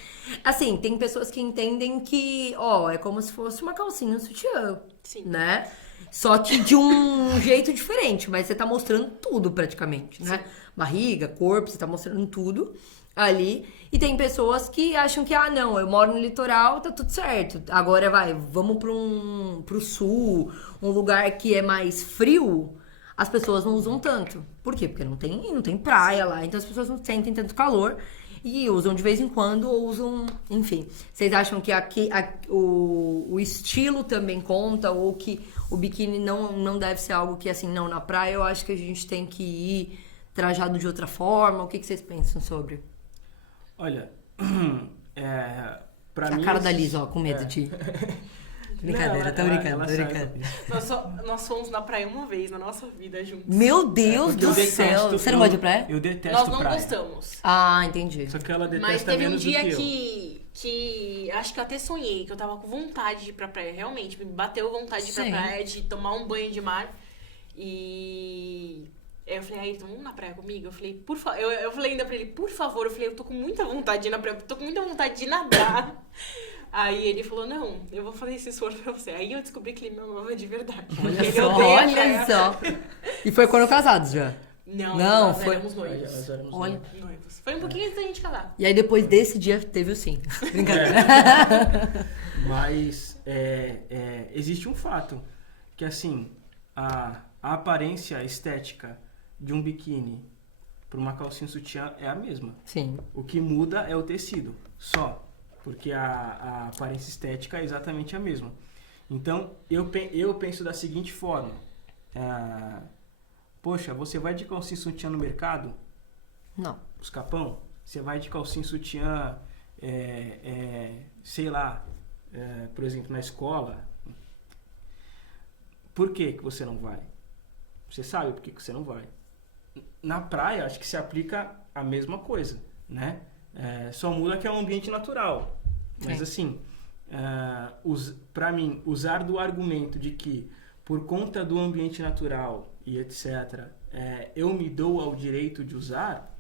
Assim, tem pessoas que entendem que, é como se fosse uma calcinha, um sutiã, Sim. né? Só que de um jeito diferente, mas você tá mostrando tudo praticamente, né? Sim. Barriga, corpo, você tá mostrando tudo ali. E tem pessoas que acham que, não, eu moro no litoral, tá tudo certo. Agora vamos pro sul, um lugar que é mais frio, as pessoas não usam tanto. Por quê? Porque não tem praia lá, então as pessoas não sentem tanto calor e usam de vez em quando, ou usam, enfim. Vocês acham que o estilo também conta, ou que o biquíni não deve ser algo que, assim, não, na praia eu acho que a gente tem que ir trajado de outra forma? O que vocês pensam sobre? Olha, pra mim... A cara da Liz, com medo de... Brincadeira, tô brincando. Nós fomos na praia uma vez na nossa vida juntos. Meu Deus do céu! Você não gosta de praia? Eu detesto praia. Nós não praia. gostamos. Entendi. Só que ela detesta Mas teve um menos dia do que que acho que eu até sonhei, que eu tava com vontade de ir pra praia. Realmente, me bateu vontade de ir pra praia, de tomar um banho de mar. E Aí eu falei, Ayrton, vamos na praia comigo? Eu falei, por favor. Eu falei ainda pra ele, por favor. Eu falei, eu tô com muita vontade de ir na praia, tô com muita vontade de nadar. Aí ele falou, não, eu vou fazer esse esforço pra você. Aí eu descobri que ele me amava de verdade. Olha Ele só, odeia a olha praia. só. E foi quando casados já? Não, Não, nós foi- éramos noivos. Nós éramos Olha. Noivos. Foi um pouquinho antes da gente casar. E aí depois desse dia teve o sim. Brincadeira. Mas existe um fato, que assim, a aparência estética de um biquíni para uma calcinha sutiã é a mesma. Sim. O que muda é o tecido, só. Porque a aparência estética é exatamente a mesma. Então, eu penso da seguinte forma. Poxa, você vai de calcinha sutiã no mercado? Não. Escapão? Você vai de calcinha sutiã, sei lá, por exemplo, na escola? Por que que você não vai? Você sabe por que que você não vai. Na praia, acho que se aplica a mesma coisa, né? Só muda que é um ambiente natural. Mas assim, para mim, usar do argumento de que por conta do ambiente natural e etc., eu me dou ao direito de usar,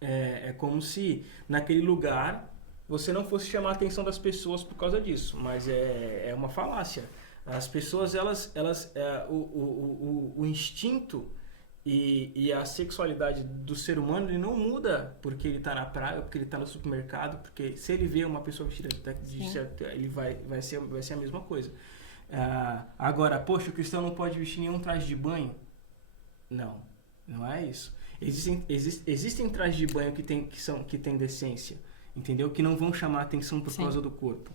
é como se naquele lugar você não fosse chamar a atenção das pessoas por causa disso. Mas é uma falácia. As pessoas, o instinto e a sexualidade do ser humano, ele não muda porque ele está na praia, porque ele está no supermercado, porque se ele vê uma pessoa vestida de certo, ele vai ser a mesma coisa. Agora, poxa, o cristão não pode vestir nenhum traje de banho? Não, não é isso. Existem trajes de banho que tem decência, entendeu? Que não vão chamar atenção por causa do corpo.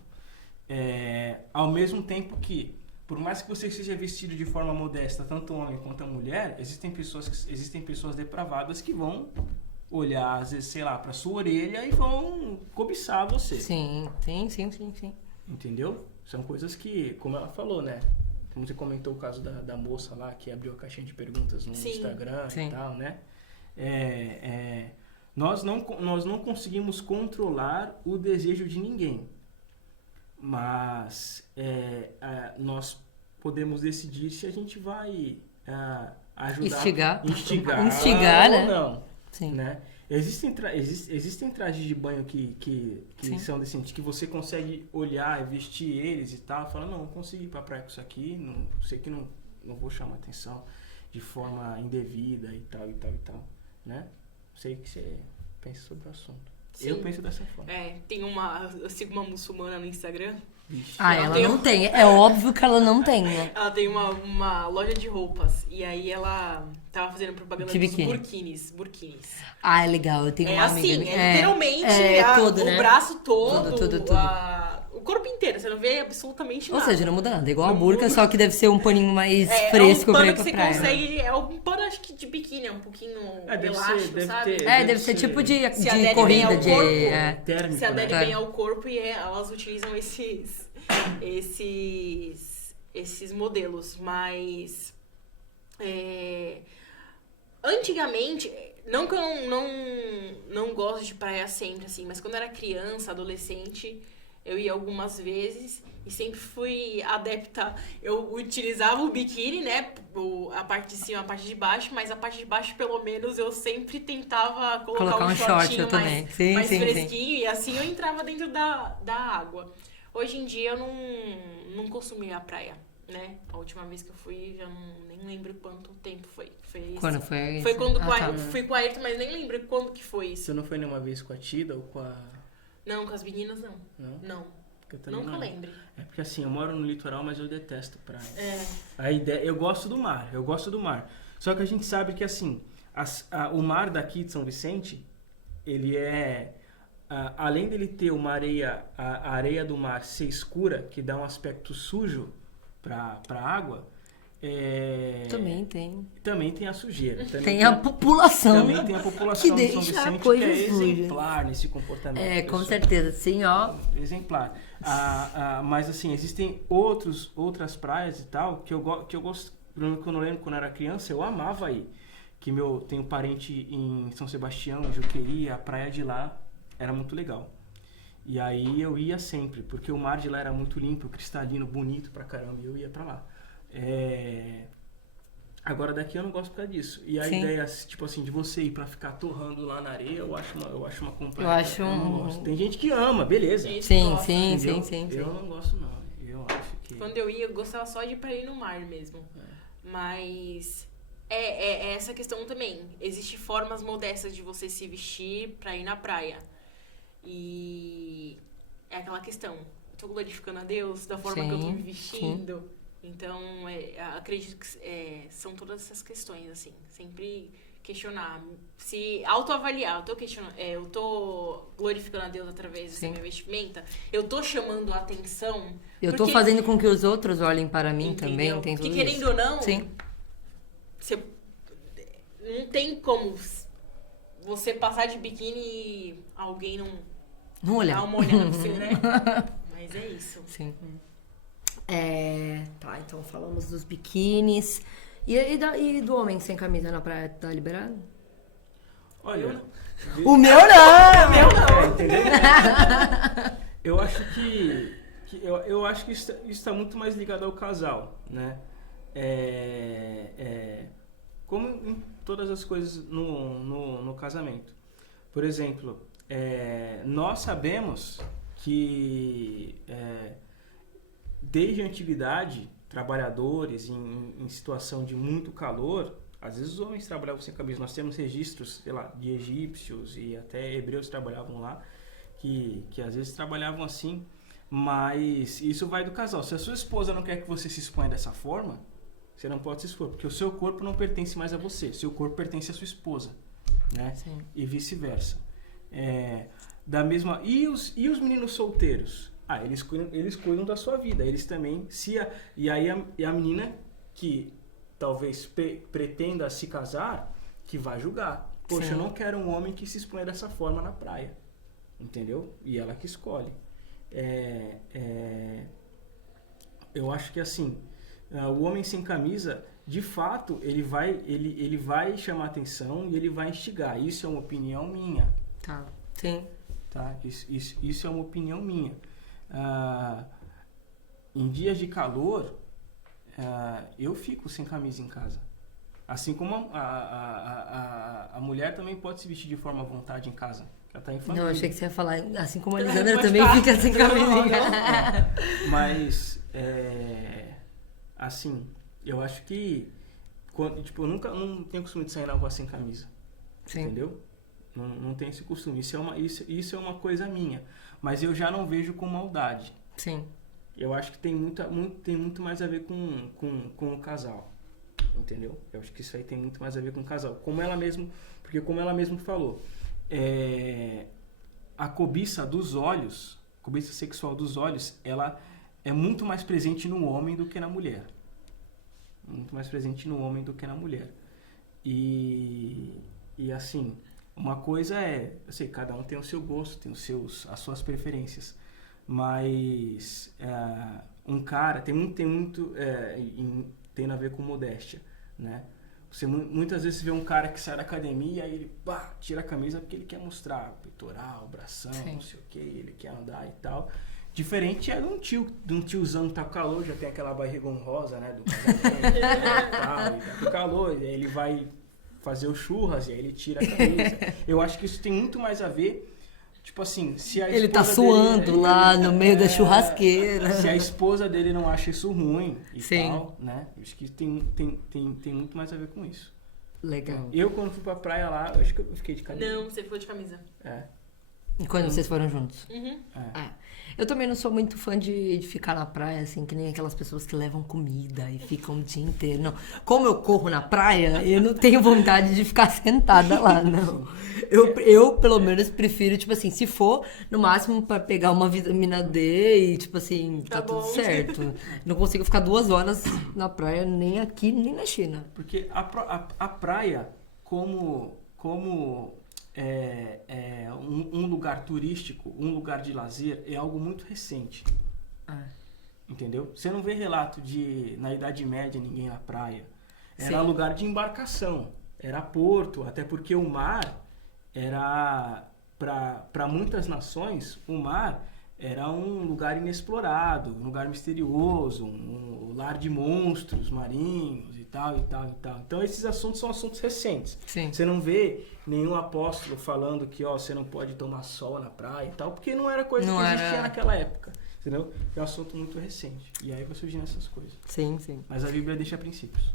Ao mesmo tempo que, por mais que você seja vestido de forma modesta, tanto homem quanto a mulher, existem pessoas depravadas que vão olhar, às vezes, sei lá, para sua orelha e vão cobiçar você. Sim. Entendeu? São coisas que, como ela falou, né? Como você comentou o caso da moça lá que abriu a caixinha de perguntas no Instagram e tal, né? Nós não conseguimos controlar o desejo de ninguém. Mas nós podemos decidir se a gente vai ajudar, instigar, ou né? não. Sim. Né? Existem trajes de banho que são decentes, que você consegue olhar e vestir eles e tal, e falar, não consegui ir pra praia com isso aqui, não sei que não vou chamar atenção de forma indevida e tal, né? Sei que você pensa sobre o assunto. Sim. Eu penso dessa forma. Eu sigo uma muçulmana no Instagram. Ela não tem. É óbvio que ela não tem, né? Ela tem uma loja de roupas. E aí ela tava fazendo propaganda De dos biquíni. burquinis. É legal. Eu tenho uma amiga. Literalmente todo, o né? braço todo. Tudo. O corpo inteiro. Você não vê absolutamente nada. Ou seja, não muda nada. É igual a Não burca, muda. só que deve ser um paninho mais fresco é um pra pano ir que pra você praia. consegue. É um pano, acho que de biquíni, é um pouquinho elástico, sabe? Deve ser tipo de adere corrida, bem ao de... corpo. Térmico, Se adere né? bem ao corpo e elas utilizam esses modelos, mas antigamente, não que eu não gosto de praia sempre, assim, mas quando eu era criança, adolescente, eu ia algumas vezes e sempre fui adepta. Eu utilizava o biquíni, né? A parte de cima, a parte de baixo, mas a parte de baixo, pelo menos, eu sempre tentava colocar um shortinho também. mais Sim. fresquinho e assim eu entrava dentro da água. Hoje em dia eu não costumo ir à praia, né? A última vez que eu fui, já nem lembro quanto tempo foi. Quando foi isso? Foi quando tá. fui com a Ayrton, mas nem lembro quando que foi isso. Você não foi nenhuma vez com a Tida ou com a... Não, com as meninas não. Não. Eu também Nunca não. lembro. É porque assim, eu moro no litoral, mas eu detesto praia. É. A ideia, eu gosto do mar. Só que a gente sabe que assim, o mar daqui de São Vicente, ele além dele ter uma areia, a areia do mar ser escura, que dá um aspecto sujo pra água, Também tem a sujeira. Tem a população. Também tem a população que de São deixa a Vicente coisa que é suja. exemplar nesse comportamento. Com certeza, sim, ó. Exemplar. Mas assim, existem outras praias e tal que eu gosto. Quando eu lembro, quando eu era criança, eu amava ir. Que tenho parente em São Sebastião, em Juqueí, a praia de lá era muito legal. E aí eu ia sempre, porque o mar de lá era muito limpo, cristalino, bonito pra caramba, e eu ia pra lá. Agora daqui eu não gosto por causa disso. E a Sim. ideia, tipo assim, de você ir pra ficar torrando lá na areia, eu acho uma completa. Eu acho não gosto. Tem gente que ama, beleza. Gente, Sim, gosta. sim, Entendeu? sim. Eu não gosto não. Eu acho que... Quando eu ia, eu gostava só de ir pra ir no mar mesmo. Mas é essa questão também. Existem formas modestas de você se vestir pra ir na praia. E é aquela questão. Eu tô glorificando a Deus da forma que eu tô me vestindo. Então, acredito que são todas essas questões, assim. Sempre questionar. Se autoavaliar. Eu tô glorificando a Deus através dessa minha vestimenta. Eu tô chamando a atenção. Eu tô fazendo com que os outros olhem para mim também. Tem tudo porque querendo isso. ou não, Sim. não tem como você passar de biquíni e alguém Não olhar. dar uma olhada pra você, né? Mas é isso. Sim. Tá, então falamos dos biquínis. E do homem sem camisa na praia, tá liberado? Olha... O meu não! Entendeu? Eu acho eu acho que isso está muito mais ligado ao casal, né? Como em todas as coisas no casamento. Por exemplo, nós sabemos que desde a antiguidade, trabalhadores em situação de muito calor, às vezes os homens trabalhavam sem camisa. Nós temos registros, sei lá, de egípcios e até hebreus trabalhavam lá, que às vezes trabalhavam assim, mas isso vai do casal. Se a sua esposa não quer que você se exponha dessa forma, você não pode se expor, porque o seu corpo não pertence mais a você, seu corpo pertence à sua esposa, né? Sim. E vice-versa. E os meninos solteiros? Eles cuidam da sua vida, eles também, e aí a menina que talvez pretenda se casar, que vai julgar. Poxa, Sim. Eu não quero um homem que se exponha dessa forma na praia, entendeu? E ela que escolhe. Eu acho que assim, o homem sem camisa, de fato, ele vai chamar atenção e ele vai instigar. Isso é uma opinião minha. Tá, sim. Tá? Isso é uma opinião minha. Em dias de calor, eu fico sem camisa em casa. Assim como a mulher também pode se vestir de forma à vontade em casa. Ela tá em família. Não, achei que você ia falar, assim como a Lisandra também fica sem camisinha. Mas, assim, eu acho que eu não tenho costume de sair na rua sem camisa. Sim. Entendeu? Não tenho esse costume. Isso é uma coisa minha. Mas eu já não vejo com maldade. Sim. Eu acho que tem muito mais a ver com o casal. Entendeu? Eu acho que isso aí tem muito mais a ver com o casal. Porque como ela mesma falou, a cobiça dos olhos, a cobiça sexual dos olhos, ela é muito mais presente no homem do que na mulher. Muito mais presente no homem do que na mulher. E assim, uma coisa eu sei, cada um tem o seu gosto, tem as suas preferências. Mas um cara tem a ver com modéstia, né? Você muitas vezes vê um cara que sai da academia e ele tira a camisa porque ele quer mostrar o peitoral, o bração, Sim. Não sei o que, ele quer andar e tal. Diferente de um tiozão que tá com calor, já tem aquela barriga honrosa, né? Do casamento, e tal, e tá com calor, e aí ele vai fazer o churras e aí ele tira a camisa. Eu acho que isso tem muito mais a ver. Tipo assim, se a esposa ele tá suando dele, lá no meio da churrasqueira. Se a esposa dele não acha isso ruim e Sim. tal, né? Eu acho que tem muito mais a ver com isso. Legal. Eu, quando fui pra praia lá, eu acho que eu fiquei de camisa. Não, você ficou de camisa. E quando vocês foram juntos? Uhum. Eu também não sou muito fã de ficar na praia, assim, que nem aquelas pessoas que levam comida e ficam o dia inteiro. Não. Como eu corro na praia, eu não tenho vontade de ficar sentada lá, não. Eu pelo menos, prefiro, tipo assim, se for, no máximo, pra pegar uma vitamina D e, tipo assim, tá tudo certo. Não consigo ficar 2 horas na praia, nem aqui, nem na China. Porque a praia, como um lugar turístico, um lugar de lazer, é algo muito recente. Entendeu? Você não vê relato na Idade Média, ninguém na praia. Era Sim. lugar de embarcação, era porto, até porque o mar era, para muitas nações, o mar era um lugar inexplorado, um lugar misterioso, um lar de monstros marinhos e tal e tal e tal. Então esses assuntos são assuntos recentes. Sim. Você não vê nenhum apóstolo falando que você não pode tomar sol na praia e tal, porque não era coisa que existia naquela época. Entendeu? É um assunto muito recente. E aí vai surgindo essas coisas. Sim, sim. Mas a Bíblia deixa princípios.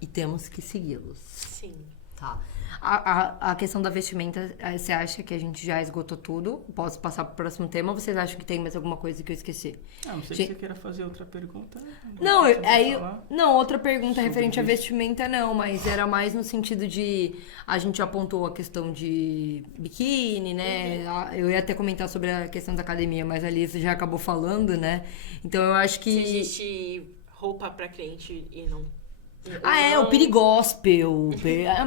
E temos que segui-los. Sim. Tá. A questão da vestimenta, você acha que a gente já esgotou tudo? Posso passar pro próximo tema ou vocês acham que tem mais alguma coisa que eu esqueci? Não sei se você queira fazer outra pergunta. Não, aí. Falar. Não, outra pergunta Sobre referente à isso. vestimenta, não, mas era mais no sentido de. A gente apontou a questão de biquíni, né? Eu ia até comentar sobre a questão da academia, mas a Liz já acabou falando, né? Então eu acho que. Se existe roupa pra crente e não. O perigóspel.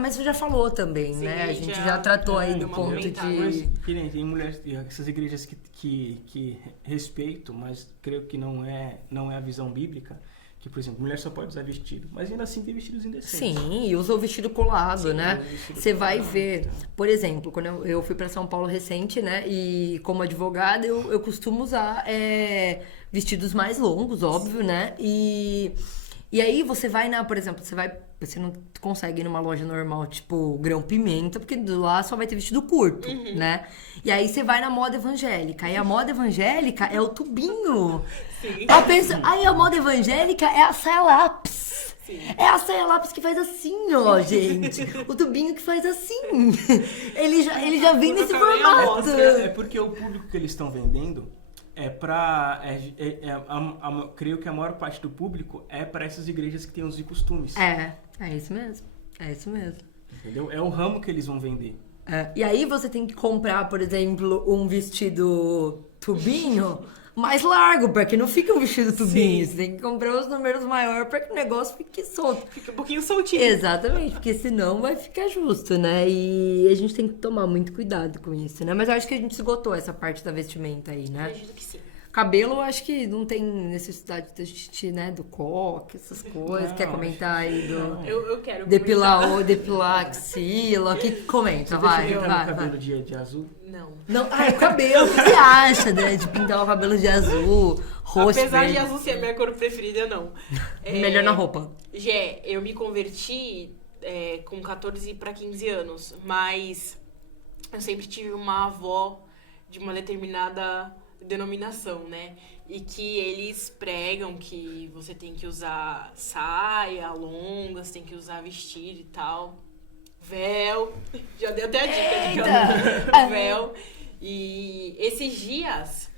Mas você já falou também, Sim, né? A gente já tratou aí do deu uma ponto comentada. Mas, de. que nem tem mulheres, essas igrejas que respeito, mas creio que não é a visão bíblica, que, por exemplo, mulher só pode usar vestido, mas ainda assim tem vestidos indecentes. Sim, e usa o vestido colado, né? usa o vestido Você vai colado. ver, por exemplo, quando eu fui pra São Paulo recente, né? E como advogada, eu costumo usar vestidos mais longos, óbvio, né? E aí você vai por exemplo, você não consegue ir numa loja normal, tipo Grão-Pimenta, porque lá só vai ter vestido curto, né? E aí você vai na moda evangélica. E a moda evangélica é o tubinho. Sim. Aí a moda evangélica é a saia lápis. Sim. É a saia lápis que faz assim, ó, gente. O tubinho que faz assim. Ele já vem nesse Colocar meia formato. amostra. É porque o público que eles estão vendendo creio que a maior parte do público é para essas igrejas que têm os costumes. É isso mesmo. É isso mesmo. Entendeu? É o ramo que eles vão vender. E aí você tem que comprar, por exemplo, um vestido tubinho mais largo, para que não fique um vestido tubinho. Sim. Você tem que comprar os números maiores para que o negócio fique solto. Fica um pouquinho soltinho. Exatamente, porque senão vai ficar justo, né? E a gente tem que tomar muito cuidado com isso, né? Mas eu acho que a gente esgotou essa parte da vestimenta aí, né? Acredito que sim. Cabelo, eu acho que não tem necessidade da gente, né? Do coque, essas coisas. Não, Quer comentar aí do... Eu quero Depilar a axila, que comenta, vai, Você pintar vai, meu cabelo vai. de azul? Não. Não, o cabelo, o que você acha, né? De pintar o cabelo de azul, roxo, Apesar verde. de azul ser a minha cor preferida, não. Melhor na roupa. Eu me converti com 14 para 15 anos, mas eu sempre tive uma avó de uma determinada denominação, né? E que eles pregam que você tem que usar saia longa, você tem que usar vestido e tal. Véu. Já dei até a dica de que eu não véu. E esses dias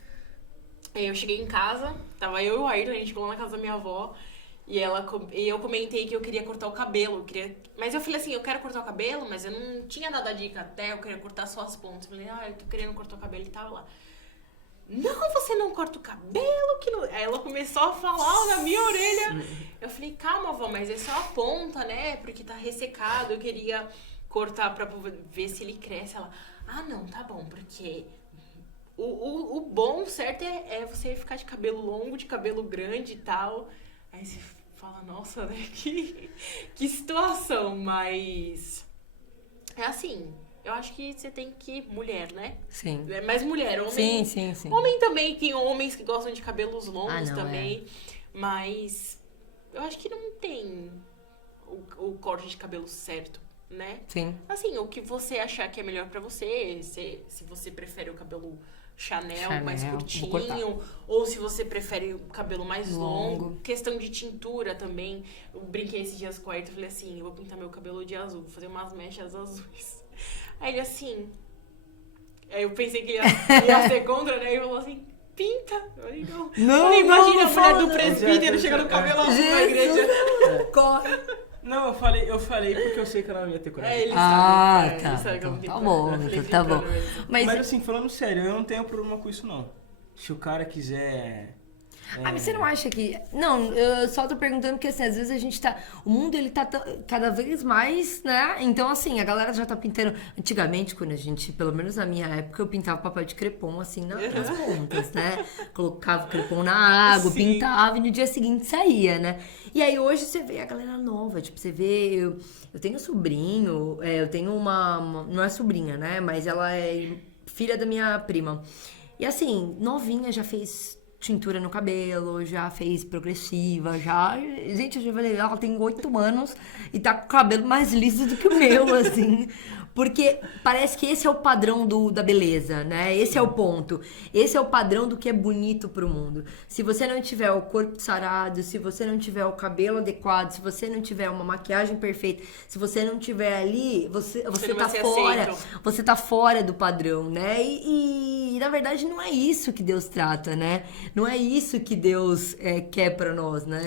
eu cheguei em casa, tava eu e o Ayrton, a gente colou na casa da minha avó. E eu comentei que eu queria cortar o cabelo. Mas eu falei assim, eu quero cortar o cabelo, mas eu não tinha dado a dica até, eu queria cortar só as pontas. Eu falei, eu tô querendo cortar o cabelo e tava lá. Não, você não corta o cabelo, que não... Aí ela começou a falar na minha orelha. Eu falei, calma, avó, mas é só a ponta, né? Porque tá ressecado, eu queria cortar pra ver se ele cresce. Ela, não, tá bom, porque o bom, certo, é você ficar de cabelo longo, de cabelo grande e tal. Aí você fala, nossa, né? Que situação, mas... É assim... Eu acho que você tem que... Mulher, né? Sim. É mais mulher. Homem, Sim. Homem também. Tem homens que gostam de cabelos longos não, também. Mas... Eu acho que não tem o corte de cabelo certo, né? Sim. Assim, o que você achar que é melhor pra você. Se você prefere o cabelo Chanel mais vou curtinho. Ou se você prefere o cabelo mais longo. Questão de tintura também. Eu brinquei esses dias com o Ayrton. Falei assim, eu vou pintar meu cabelo de azul. Vou fazer umas mechas azuis. Aí ele assim... Aí eu pensei que ele ia ser contra, né? E ele falou assim, pinta. Eu falei, não. Não, Imagina não a mulher fala, do não. presbítero chegando com o cabelo azul na igreja. Corre. Não, eu falei porque eu sei que ela não ia ter coragem. Ele Ah, sabe. tá. Ele sabe que eu não tenho Tá coragem. bom, Eu falei, então tá bom. brincando mesmo. Mas assim, falando sério, eu não tenho problema com isso, não. Se o cara quiser... mas você não acha que... Não, eu só tô perguntando porque, assim, às vezes a gente tá... O mundo, ele tá cada vez mais, né? Então, assim, a galera já tá pintando... Antigamente, quando a gente... Pelo menos na minha época, eu pintava papel de crepom, assim, nas pontas, né? Colocava o crepom na água, Sim. pintava e no dia seguinte saía, né? E aí, hoje, você vê a galera nova. Tipo, você vê... Eu tenho sobrinho... eu tenho uma... Não é sobrinha, né? Mas ela é filha da minha prima. E, assim, novinha, já fez... tintura no cabelo, já fez progressiva, já... Gente, eu já falei, ela tem 8 anos e tá com o cabelo mais liso do que o meu, assim. Porque parece que esse é o padrão da beleza, né? Esse é o ponto. Esse é o padrão do que é bonito pro mundo. Se você não tiver o corpo sarado, se você não tiver o cabelo adequado, se você não tiver uma maquiagem perfeita, se você não tiver ali, você tá fora. aceito. Você tá fora do padrão, né? E na verdade não é isso que Deus trata, né? Não é isso que Deus quer pra nós, né?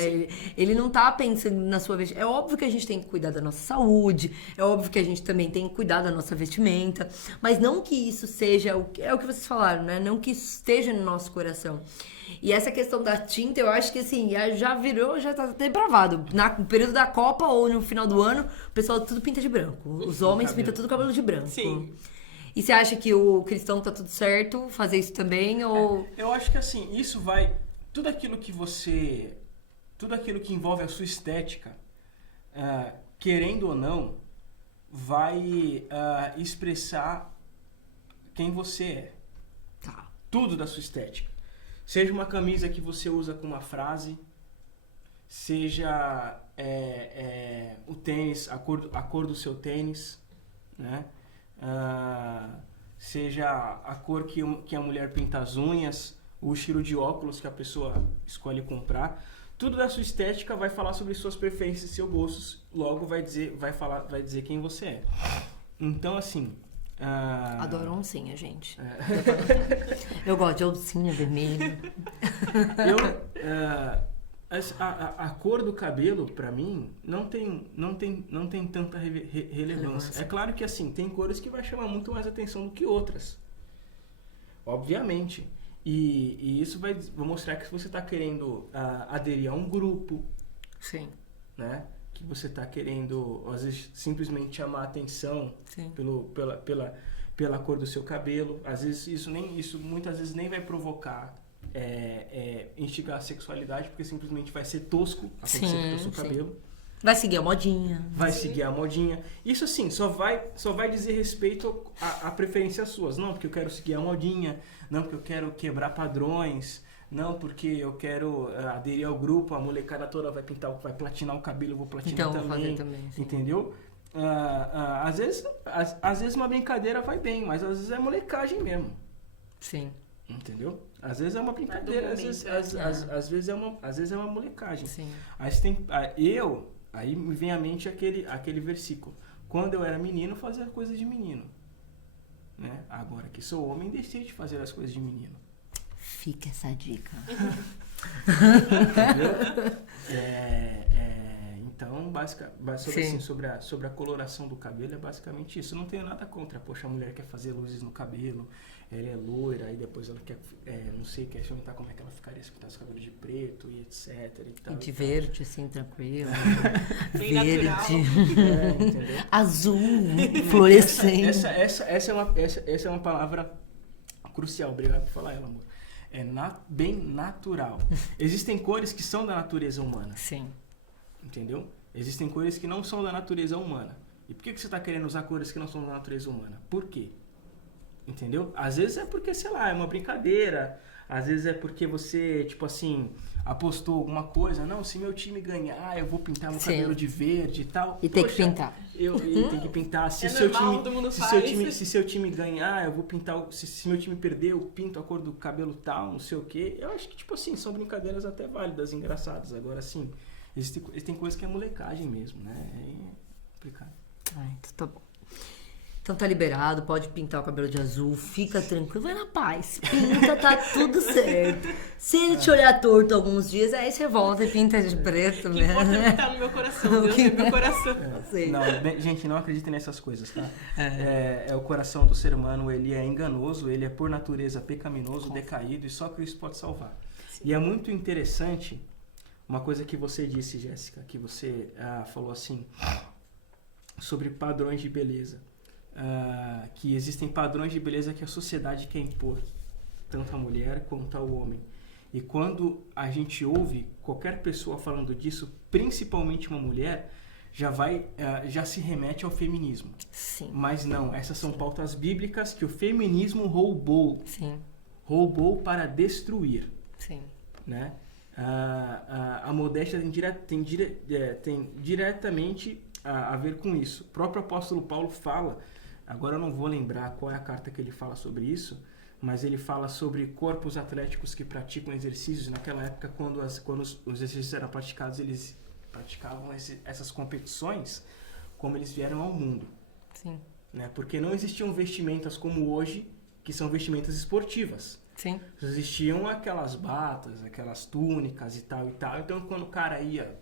Ele não tá pensando na sua vestimenta. É óbvio que a gente tem que cuidar da nossa saúde, é óbvio que a gente também tem que cuidar da nossa vestimenta, mas não que isso seja é o que vocês falaram, né? Não que isso esteja no nosso coração. E essa questão da tinta, eu acho que assim, já tá depravado. No período da Copa ou no final do ano, o pessoal tudo pinta de branco. Os homens pintam tudo cabelo de branco. Sim. E você acha que o cristão tá tudo certo fazer isso também? Ou... Eu acho que assim, isso vai... Tudo aquilo que envolve a sua estética, querendo ou não, vai expressar quem você é. Tá. Tudo da sua estética. Seja uma camisa que você usa com uma frase, seja o tênis, a cor do seu tênis, né? Seja a cor que a mulher pinta as unhas, o estilo de óculos que a pessoa escolhe comprar. Tudo da sua estética vai falar sobre suas preferências e seus gostos, logo vai dizer quem você é. Então, assim... Adoro oncinha, gente. Eu gosto de oncinha vermelha. A cor do cabelo, pra mim, não tem tanta relevância. É claro que, assim, tem cores que vai chamar muito mais atenção do que outras. Obviamente. E isso vai mostrar que você está querendo aderir a um grupo. Sim. Né? Que você está querendo, às vezes, simplesmente chamar a atenção pela cor do seu cabelo. Às vezes, isso muitas vezes nem vai provocar instigar a sexualidade, porque simplesmente vai ser tosco acontecer com o seu cabelo. Vai seguir a modinha. Vai seguir a modinha. Isso, assim, só vai dizer respeito a preferências suas. Não porque eu quero seguir a modinha, não porque eu quero quebrar padrões, não porque eu quero aderir ao grupo, a molecada toda vai platinar o cabelo, eu vou platinar então, também. Vou fazer também, sim. Entendeu? Às vezes uma brincadeira vai bem, mas às vezes é molecagem mesmo. Sim. Entendeu? Às vezes é uma brincadeira, às vezes é uma molecagem. Sim. Aí me vem à mente aquele versículo. Quando eu era menino, fazia coisas de menino. Né? Agora que sou homem, deixei de fazer as coisas de menino. Fica essa dica. Entendeu? Então, sobre a coloração do cabelo, é basicamente isso. Eu não tenho nada contra. Poxa, a mulher quer fazer luzes no cabelo, ela é loira, aí depois ela quer, quer experimentar como é que ela ficaria se pintasse o cabelo de preto e etc. E de verde, assim, tranquilo. Bem verde. Entendeu? Azul, fluorescente. Essa é uma palavra crucial. Obrigado por falar ela, amor. Bem natural. Existem cores que são da natureza humana. Sim. Entendeu? Existem cores que não são da natureza humana. E por que você está querendo usar cores que não são da natureza humana? Por quê? Entendeu? Às vezes é porque, sei lá, é uma brincadeira. Às vezes é porque você, tipo assim, apostou alguma coisa. Não, se meu time ganhar, eu vou pintar meu cabelo de verde e tal. E tem que pintar. E tem que pintar. Se seu time ganhar, eu vou pintar. Se meu time perder, eu pinto a cor do cabelo tal, não sei o quê. Eu acho que, tipo assim, são brincadeiras até válidas, engraçadas. Agora, assim, existem coisas que é molecagem mesmo, né? É complicado. Então tá bom. Então tá liberado, pode pintar o cabelo de azul, fica tranquilo, vai na paz, pinta, tá tudo certo. Se ele te olhar torto alguns dias, aí você volta e pinta de preto Que mesmo. importa é pintar no meu coração, Deus é meu coração. Não, gente, não acreditem nessas coisas, tá? O coração do ser humano, ele é enganoso, ele é por natureza pecaminoso, decaído, e só Cristo pode salvar. Sim. E é muito interessante uma coisa que você disse, Jéssica, que você falou assim, sobre padrões de beleza. Que existem padrões de beleza que a sociedade quer impor, tanto a mulher quanto ao homem. E quando a gente ouve qualquer pessoa falando disso, principalmente uma mulher, já se remete ao feminismo. Sim. Mas não, essas são pautas bíblicas que o feminismo roubou. Sim. Roubou para destruir. Sim. Né? A modéstia tem diretamente a ver com isso. O próprio apóstolo Paulo fala, agora eu não vou lembrar qual é a carta que ele fala sobre isso, mas ele fala sobre corpos atléticos que praticam exercícios. Naquela época, quando os exercícios eram praticados, eles praticavam essas competições como eles vieram ao mundo. Sim. Né? Porque não existiam vestimentas como hoje, que são vestimentas esportivas. Sim. Existiam aquelas batas, aquelas túnicas e tal. Então, quando o cara ia,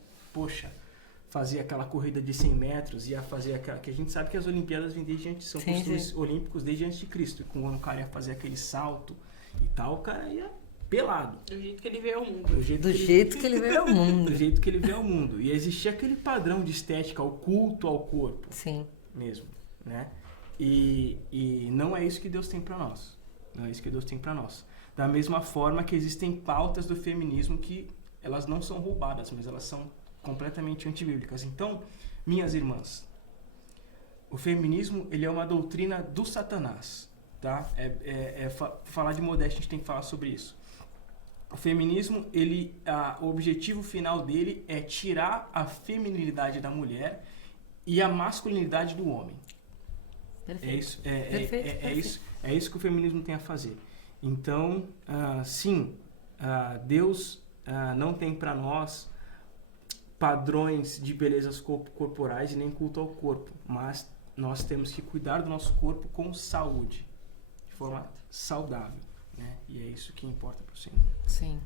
fazia aquela corrida de 100 metros, ia fazer aquela... Que a gente sabe que as Olimpíadas vêm desde antes, são costumes olímpicos desde antes de Cristo. E quando o cara ia fazer aquele salto e tal, o cara ia pelado. Do jeito que ele veio ao mundo. Do jeito que ele veio ao mundo. Do jeito que ele veio ao mundo. E existia aquele padrão de estética, o culto ao corpo. Sim. Mesmo, né? E não é isso que Deus tem pra nós. Não é isso que Deus tem pra nós. Da mesma forma que existem pautas do feminismo que elas não são roubadas, mas elas são completamente antibíblicas. Então, minhas irmãs, o feminismo, ele é uma doutrina do Satanás, tá? Falar de modéstia, a gente tem que falar sobre isso. O feminismo, o objetivo final dele é tirar a feminilidade da mulher e a masculinidade do homem. Perfeito. É isso que o feminismo tem a fazer. Então, sim, Deus não tem para nós padrões de belezas corporais e nem culto ao corpo, mas nós temos que cuidar do nosso corpo com saúde, de forma saudável, né? E é isso que importa para o Senhor. Sim.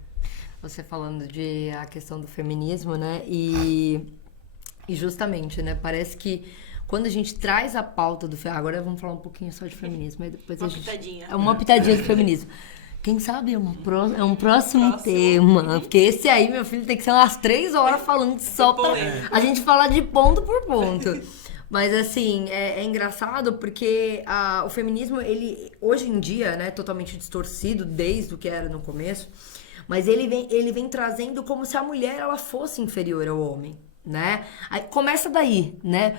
Você falando a questão do feminismo, né? E justamente, né? Parece que quando a gente traz a pauta do... Agora vamos falar um pouquinho só de feminismo. Aí depois pitadinha. É uma pitadinha de feminismo. Quem sabe é um próximo tema. Porque esse aí, meu filho, tem que ser umas 3 horas falando só pra a gente falar de ponto por ponto. Mas, assim, é engraçado porque o feminismo, ele, hoje em dia, né, totalmente distorcido desde o que era no começo, mas ele vem trazendo como se a mulher, ela fosse inferior ao homem, né? Aí começa daí, né?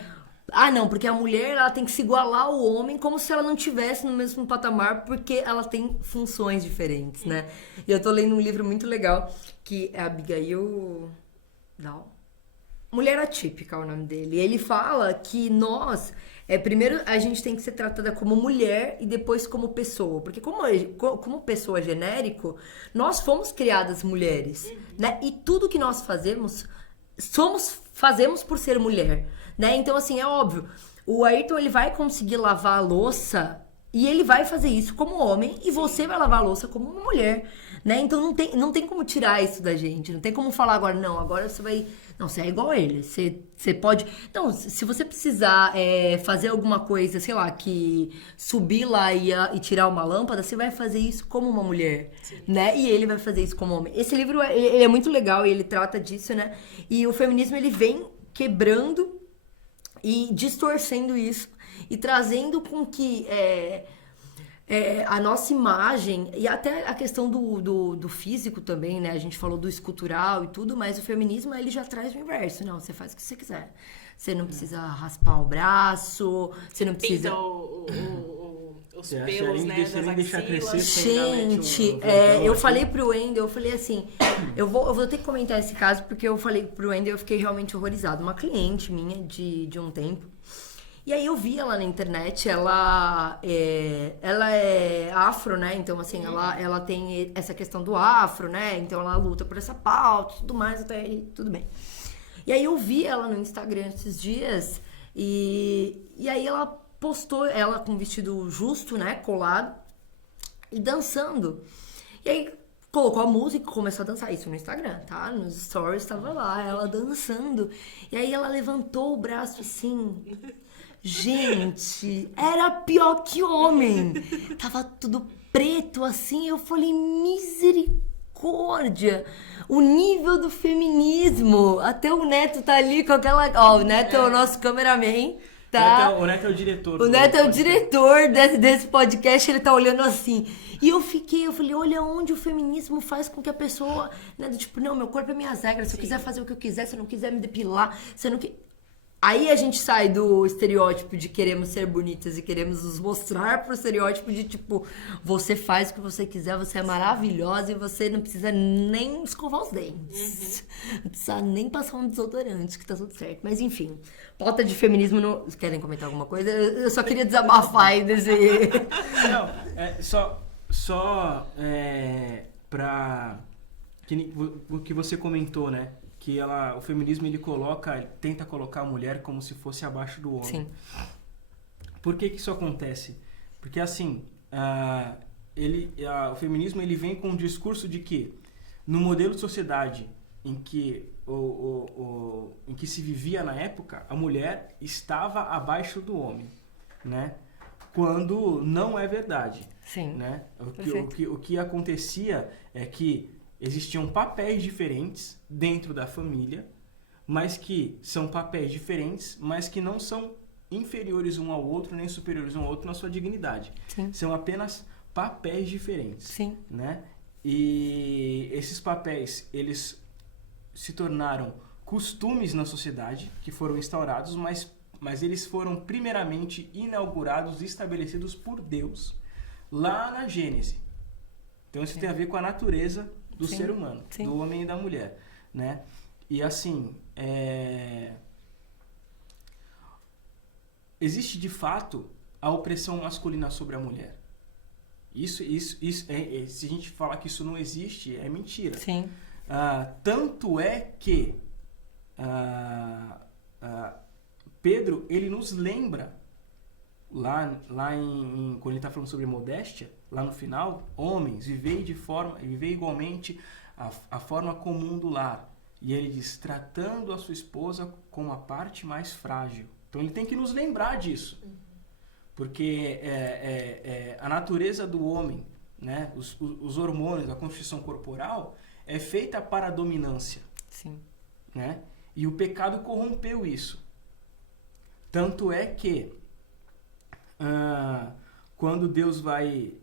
Não, porque a mulher, ela tem que se igualar ao homem como se ela não estivesse no mesmo patamar, porque ela tem funções diferentes, né? E eu tô lendo um livro muito legal, que é a Abigail... Não. Mulher Atípica é o nome dele. E ele fala que nós... primeiro, a gente tem que ser tratada como mulher e depois como pessoa. Porque como pessoa genérico, nós fomos criadas mulheres, né? E tudo que nós fazemos por ser mulher, né? Então, assim, é óbvio, o Ayrton, ele vai conseguir lavar a louça e ele vai fazer isso como homem e você vai lavar a louça como uma mulher, né? Então, não tem como tirar isso da gente, não tem como falar agora, não, agora você vai... Não, você é igual a ele, você pode... Não, se você precisar fazer alguma coisa, sei lá, que subir lá e tirar uma lâmpada, você vai fazer isso como uma mulher, né? E ele vai fazer isso como homem. Esse livro, ele é muito legal e ele trata disso, né? E o feminismo, ele vem quebrando e distorcendo isso e trazendo com que a nossa imagem e até a questão do físico também, né? A gente falou do escultural e tudo, mas o feminismo, ele já traz o inverso. Não, você faz o que você quiser. Você não precisa raspar o braço, você não precisa... Os pelos, né, das axilas. Gente, eu falei pro Wendel, eu falei assim, eu vou ter que comentar esse caso, porque eu falei pro Wendel, eu fiquei realmente horrorizada. Uma cliente minha de um tempo, e aí eu vi ela na internet, ela é afro, né, então assim, ela tem essa questão do afro, né, então ela luta por essa pauta e tudo mais, até aí tudo bem. E aí eu vi ela no Instagram esses dias, e aí ela postou ela com um vestido justo, né, colado, e dançando. E aí colocou a música e começou a dançar. Isso no Instagram, tá? Nos stories tava lá, ela dançando. E aí ela levantou o braço assim. Gente, era pior que homem. Tava tudo preto assim. Eu falei, misericórdia. O nível do feminismo. Até o Neto tá ali com aquela... Ó, o Neto é o nosso cameraman. Tá? O Neto é o diretor. O Neto é o diretor desse podcast, ele tá olhando assim. E eu falei, olha onde o feminismo faz com que a pessoa, né, do tipo, não, meu corpo é minhas regras, se eu quiser fazer o que eu quiser, se eu não quiser me depilar, se eu não... Aí a gente sai do estereótipo de queremos ser bonitas e queremos nos mostrar pro estereótipo de, tipo, você faz o que você quiser, você é maravilhosa e você não precisa nem escovar os dentes. Não precisa nem passar um desodorante, que tá tudo certo. Mas, enfim, pauta de feminismo... Não... Querem comentar alguma coisa? Eu só queria desabafar aí desse... Não, pra... O que você comentou, né? Que o feminismo ele tenta colocar a mulher como se fosse abaixo do homem. Sim. Por que isso acontece? Porque assim, o feminismo ele vem com um discurso de que no modelo de sociedade em que em que se vivia na época, a mulher estava abaixo do homem, né? Quando não é verdade. Sim. Né? O que acontecia é que existiam papéis diferentes dentro da família, mas que são papéis diferentes, mas que não são inferiores um ao outro, nem superiores um ao outro na sua dignidade. Sim. São apenas papéis diferentes. Sim. Né? E esses papéis, eles se tornaram costumes na sociedade, que foram instaurados, mas eles foram primeiramente inaugurados e estabelecidos por Deus, lá na Gênesis. Então isso tem a ver com a natureza do ser humano, do homem e da mulher, né? E assim, existe de fato a opressão masculina sobre a mulher. Isso se a gente falar que isso não existe, é mentira. Sim. Tanto é que Pedro, ele nos lembra lá quando ele está falando sobre modéstia, lá no final, homens, vivei igualmente a forma comum do lar. E ele diz, tratando a sua esposa como a parte mais frágil. Então ele tem que nos lembrar disso. Porque a natureza do homem, né, os hormônios, a constituição corporal, é feita para a dominância. Sim. Né? E o pecado corrompeu isso. Tanto é que quando Deus vai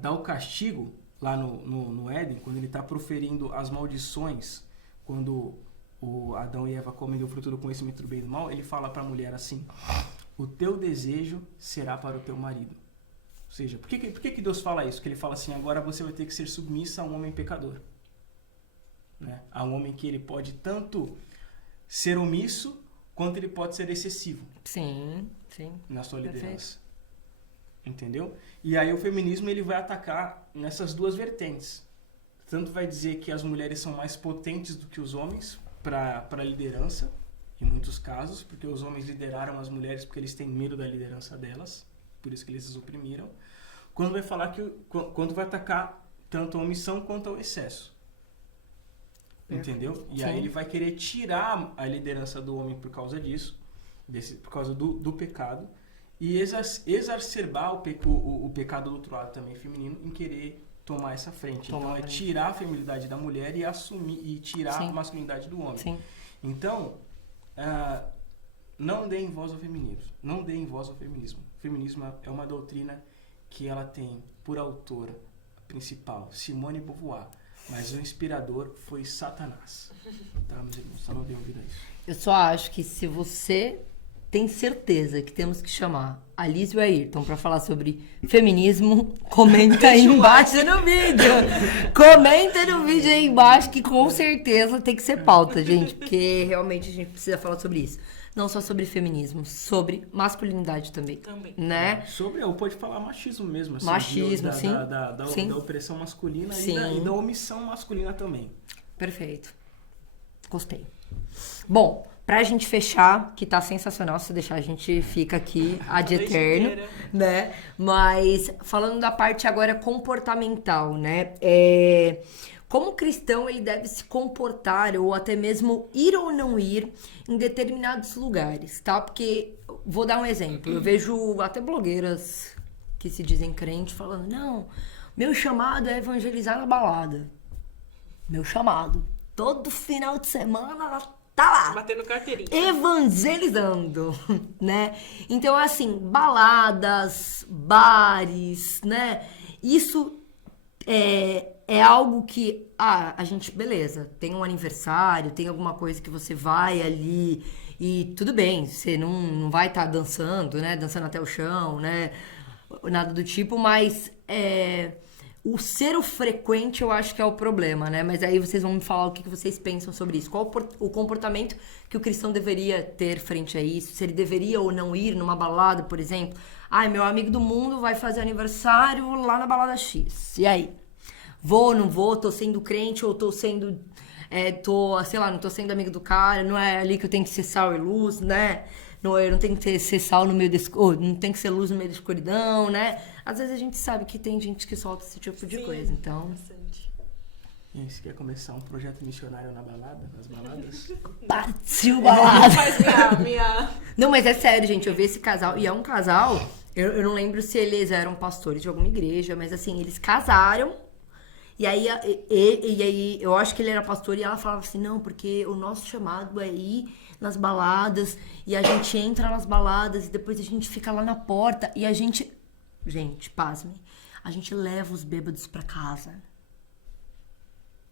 dar o castigo lá no Éden, quando ele está proferindo as maldições, quando o Adão e Eva comem do fruto do conhecimento do bem e do mal, ele fala para a mulher assim, o teu desejo será para o teu marido. Ou seja, por que Deus fala isso? Que ele fala assim, agora você vai ter que ser submissa a um homem pecador. Né? A um homem que ele pode tanto ser omisso, quanto ele pode ser excessivo. Sim. Na sua liderança. Perfeito. Entendeu? E aí o feminismo ele vai atacar nessas duas vertentes. Tanto vai dizer que as mulheres são mais potentes do que os homens para a liderança, em muitos casos, porque os homens lideraram as mulheres porque eles têm medo da liderança delas, por isso que eles as oprimiram. Quando vai falar quando vai atacar tanto a omissão quanto ao excesso. Entendeu? E aí ele vai querer tirar a liderança do homem por causa disso, por causa do pecado, e exacerbar o pecado do outro lado também feminino em querer tomar essa frente. Então é tirar a feminilidade da mulher e assumir e tirar a masculinidade do homem. Sim. Então, não deem voz ao feminismo. Não deem voz ao feminismo. O feminismo é uma doutrina que ela tem por autora principal Simone de Beauvoir, mas o inspirador foi Satanás. Tá, meus irmãos? Só não dê ouvido a isso. Eu só acho que se você tem certeza que temos que chamar Alice e o Ayrton para falar sobre feminismo, comenta aí embaixo no vídeo. Comenta no vídeo aí embaixo que com certeza tem que ser pauta, gente. Porque realmente a gente precisa falar sobre isso. Não só sobre feminismo, sobre masculinidade também. Né? Ou pode falar machismo mesmo. Assim, machismo, sim. Da opressão masculina e da omissão masculina também. Perfeito. Gostei. Bom, pra gente fechar, que tá sensacional, se deixar a gente fica aqui ad eterno, né? Mas falando da parte agora comportamental, né? Como cristão ele deve se comportar ou até mesmo ir ou não ir em determinados lugares, tá? Porque, vou dar um exemplo, eu vejo até blogueiras que se dizem crente falando, não, meu chamado é evangelizar na balada. Meu chamado. Todo final de semana ela tá lá. Batendo carteirinha. Evangelizando, né? Então, assim, baladas, bares, né? Isso é algo que, a gente, beleza, tem um aniversário, tem alguma coisa que você vai ali e tudo bem, você não vai estar dançando, né? Dançando até o chão, né? Nada do tipo, mas o ser o frequente eu acho que é o problema, né? Mas aí vocês vão me falar o que vocês pensam sobre isso. Qual o comportamento que o cristão deveria ter frente a isso? Se ele deveria ou não ir numa balada, por exemplo. Ai, meu amigo do mundo vai fazer aniversário lá na balada X. E aí? Vou, não vou, tô sendo crente ou tô sendo... sei lá, não tô sendo amigo do cara, não é ali que eu tenho que ser sal e luz, né? Não, eu não tenho que ser sal no meio não tem que ser luz no meio da escuridão, né? Às vezes a gente sabe que tem gente que solta esse tipo de coisa, então... Bastante. E aí, você quer começar um projeto missionário nas baladas? Partiu balada! Faz minha... Não, mas é sério, gente, eu vi esse casal, e é um casal, eu não lembro se eles eram pastores de alguma igreja, mas assim, eles casaram. E aí, eu acho que ele era pastor e ela falava assim, não, porque o nosso chamado é ir nas baladas, e a gente entra nas baladas, e depois a gente fica lá na porta, e a gente, pasmem, a gente leva os bêbados pra casa.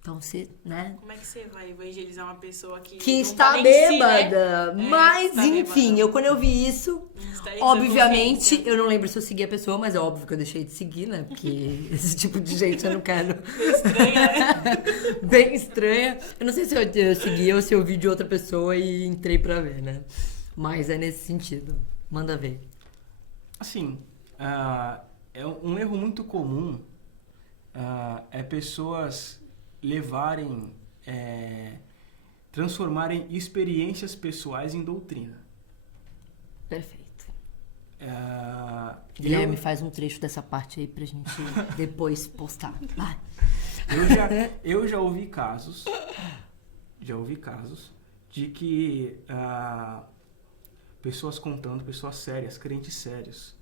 Então, você, né? Como é que você vai evangelizar uma pessoa que não está tá nem em si, bêbada? né? Mas, Está enfim, bêbada. quando eu vi isso... Está Obviamente, consciência. eu não lembro se eu segui a pessoa, mas é óbvio que eu deixei de seguir, né? Porque esse tipo de gente eu não quero. Estranha, né? Bem estranha. Eu não sei se eu segui ou se eu vi de outra pessoa e entrei pra ver, né? Mas é nesse sentido. Manda ver. Assim, é um erro muito comum pessoas levarem, transformarem experiências pessoais em doutrina. Perfeito. Guilherme, eu- faz um trecho dessa parte aí pra gente depois postar. Vai. Eu já ouvi casos de que pessoas contando, pessoas sérias, crentes sérios,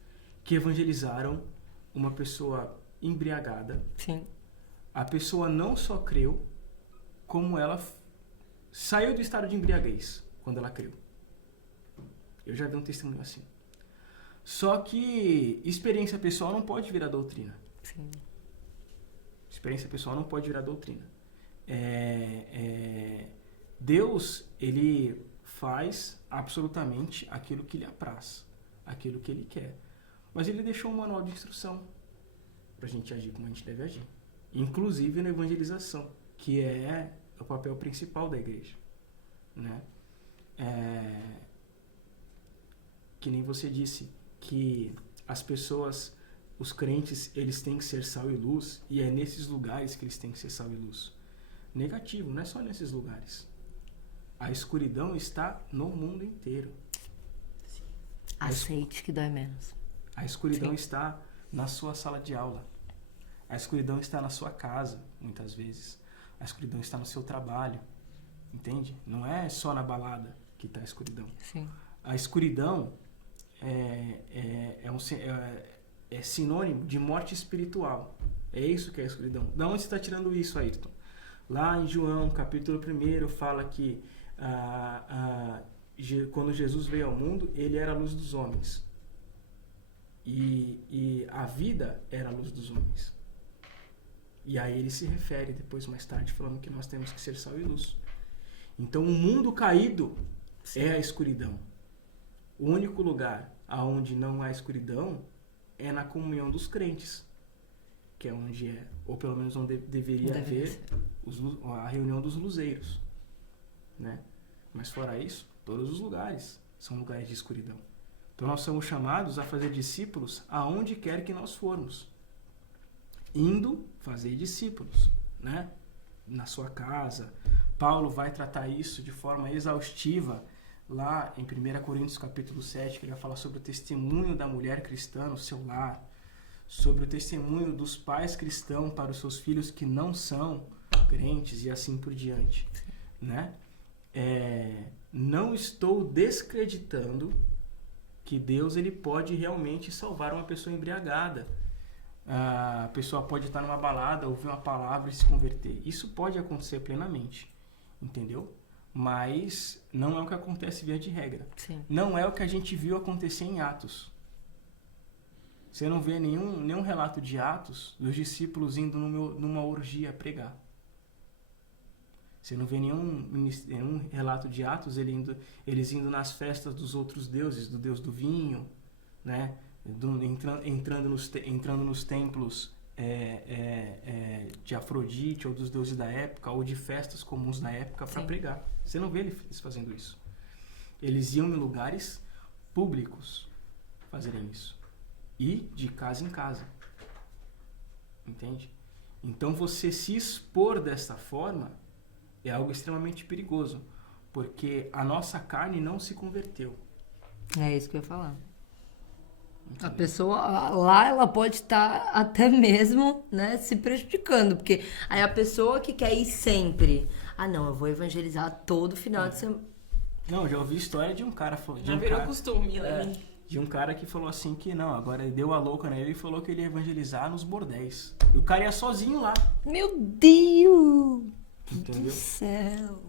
que evangelizaram uma pessoa embriagada. Sim. A pessoa não só creu, como ela saiu do estado de embriaguez quando ela creu. Eu já vi um testemunho assim. Só que experiência pessoal não pode virar doutrina. Sim. Experiência pessoal não pode virar doutrina. Deus, ele faz absolutamente aquilo que lhe apraz, aquilo que ele quer. Mas ele deixou um manual de instrução para a gente agir como a gente deve agir. Inclusive na evangelização, que é o papel principal da igreja. Né? Que nem você disse, que as pessoas, os crentes, eles têm que ser sal e luz, e é nesses lugares que eles têm que ser sal e luz. Negativo, não é só nesses lugares. A escuridão está no mundo inteiro. Aceite que dói menos. A escuridão Sim. está na sua sala de aula. A escuridão está na sua casa, muitas vezes. A escuridão está no seu trabalho. Entende? Não é só na balada que está a escuridão. Sim. A escuridão é sinônimo de morte espiritual. É isso que é a escuridão. Da onde você está tirando isso, Ayrton? Lá em João, capítulo 1, fala que quando Jesus veio ao mundo, ele era a luz dos homens. E a vida era a luz dos homens. E aí ele se refere depois, mais tarde, falando que nós temos que ser sal e luz. Então o mundo caído é a escuridão. O único lugar onde não há escuridão é na comunhão dos crentes, que é onde ou pelo menos onde deveria haver a reunião dos luzeiros, né? Mas fora isso, todos os lugares são lugares de escuridão. Então nós somos chamados a fazer discípulos aonde quer que nós formos. Indo fazer discípulos, né? Na sua casa. Paulo vai tratar isso de forma exaustiva lá em 1 Coríntios capítulo 7, que ele vai falar sobre o testemunho da mulher cristã no seu lar, sobre o testemunho dos pais cristãos para os seus filhos que não são crentes e assim por diante, né? Não estou descreditando que Deus ele pode realmente salvar uma pessoa embriagada. A pessoa pode estar numa balada, ouvir uma palavra e se converter. Isso pode acontecer plenamente, entendeu? Mas não é o que acontece via de regra. Sim. Não é o que a gente viu acontecer em Atos. Você não vê nenhum relato de Atos dos discípulos indo numa orgia pregar. Você não vê nenhum relato de Atos eles indo nas festas dos outros deuses, do deus do vinho, né? Entrando nos templos de Afrodite ou dos deuses da época, ou de festas comuns da época para pregar. Você não vê eles fazendo isso. Eles iam em lugares públicos fazerem isso. E de casa em casa. Entende? Então você se expor desta forma é algo extremamente perigoso, porque a nossa carne não se converteu. É isso que eu ia falar. Entendeu? A pessoa lá, ela pode estar até mesmo, né, se prejudicando, porque aí a pessoa que quer ir sempre, não, eu vou evangelizar todo final de semana. Não, já ouvi história de um cara... Já virou costume, né? De um cara que falou assim que não, agora ele deu a louca nele e falou que ele ia evangelizar nos bordéis. E o cara ia sozinho lá. Meu Deus Entendeu? do céu.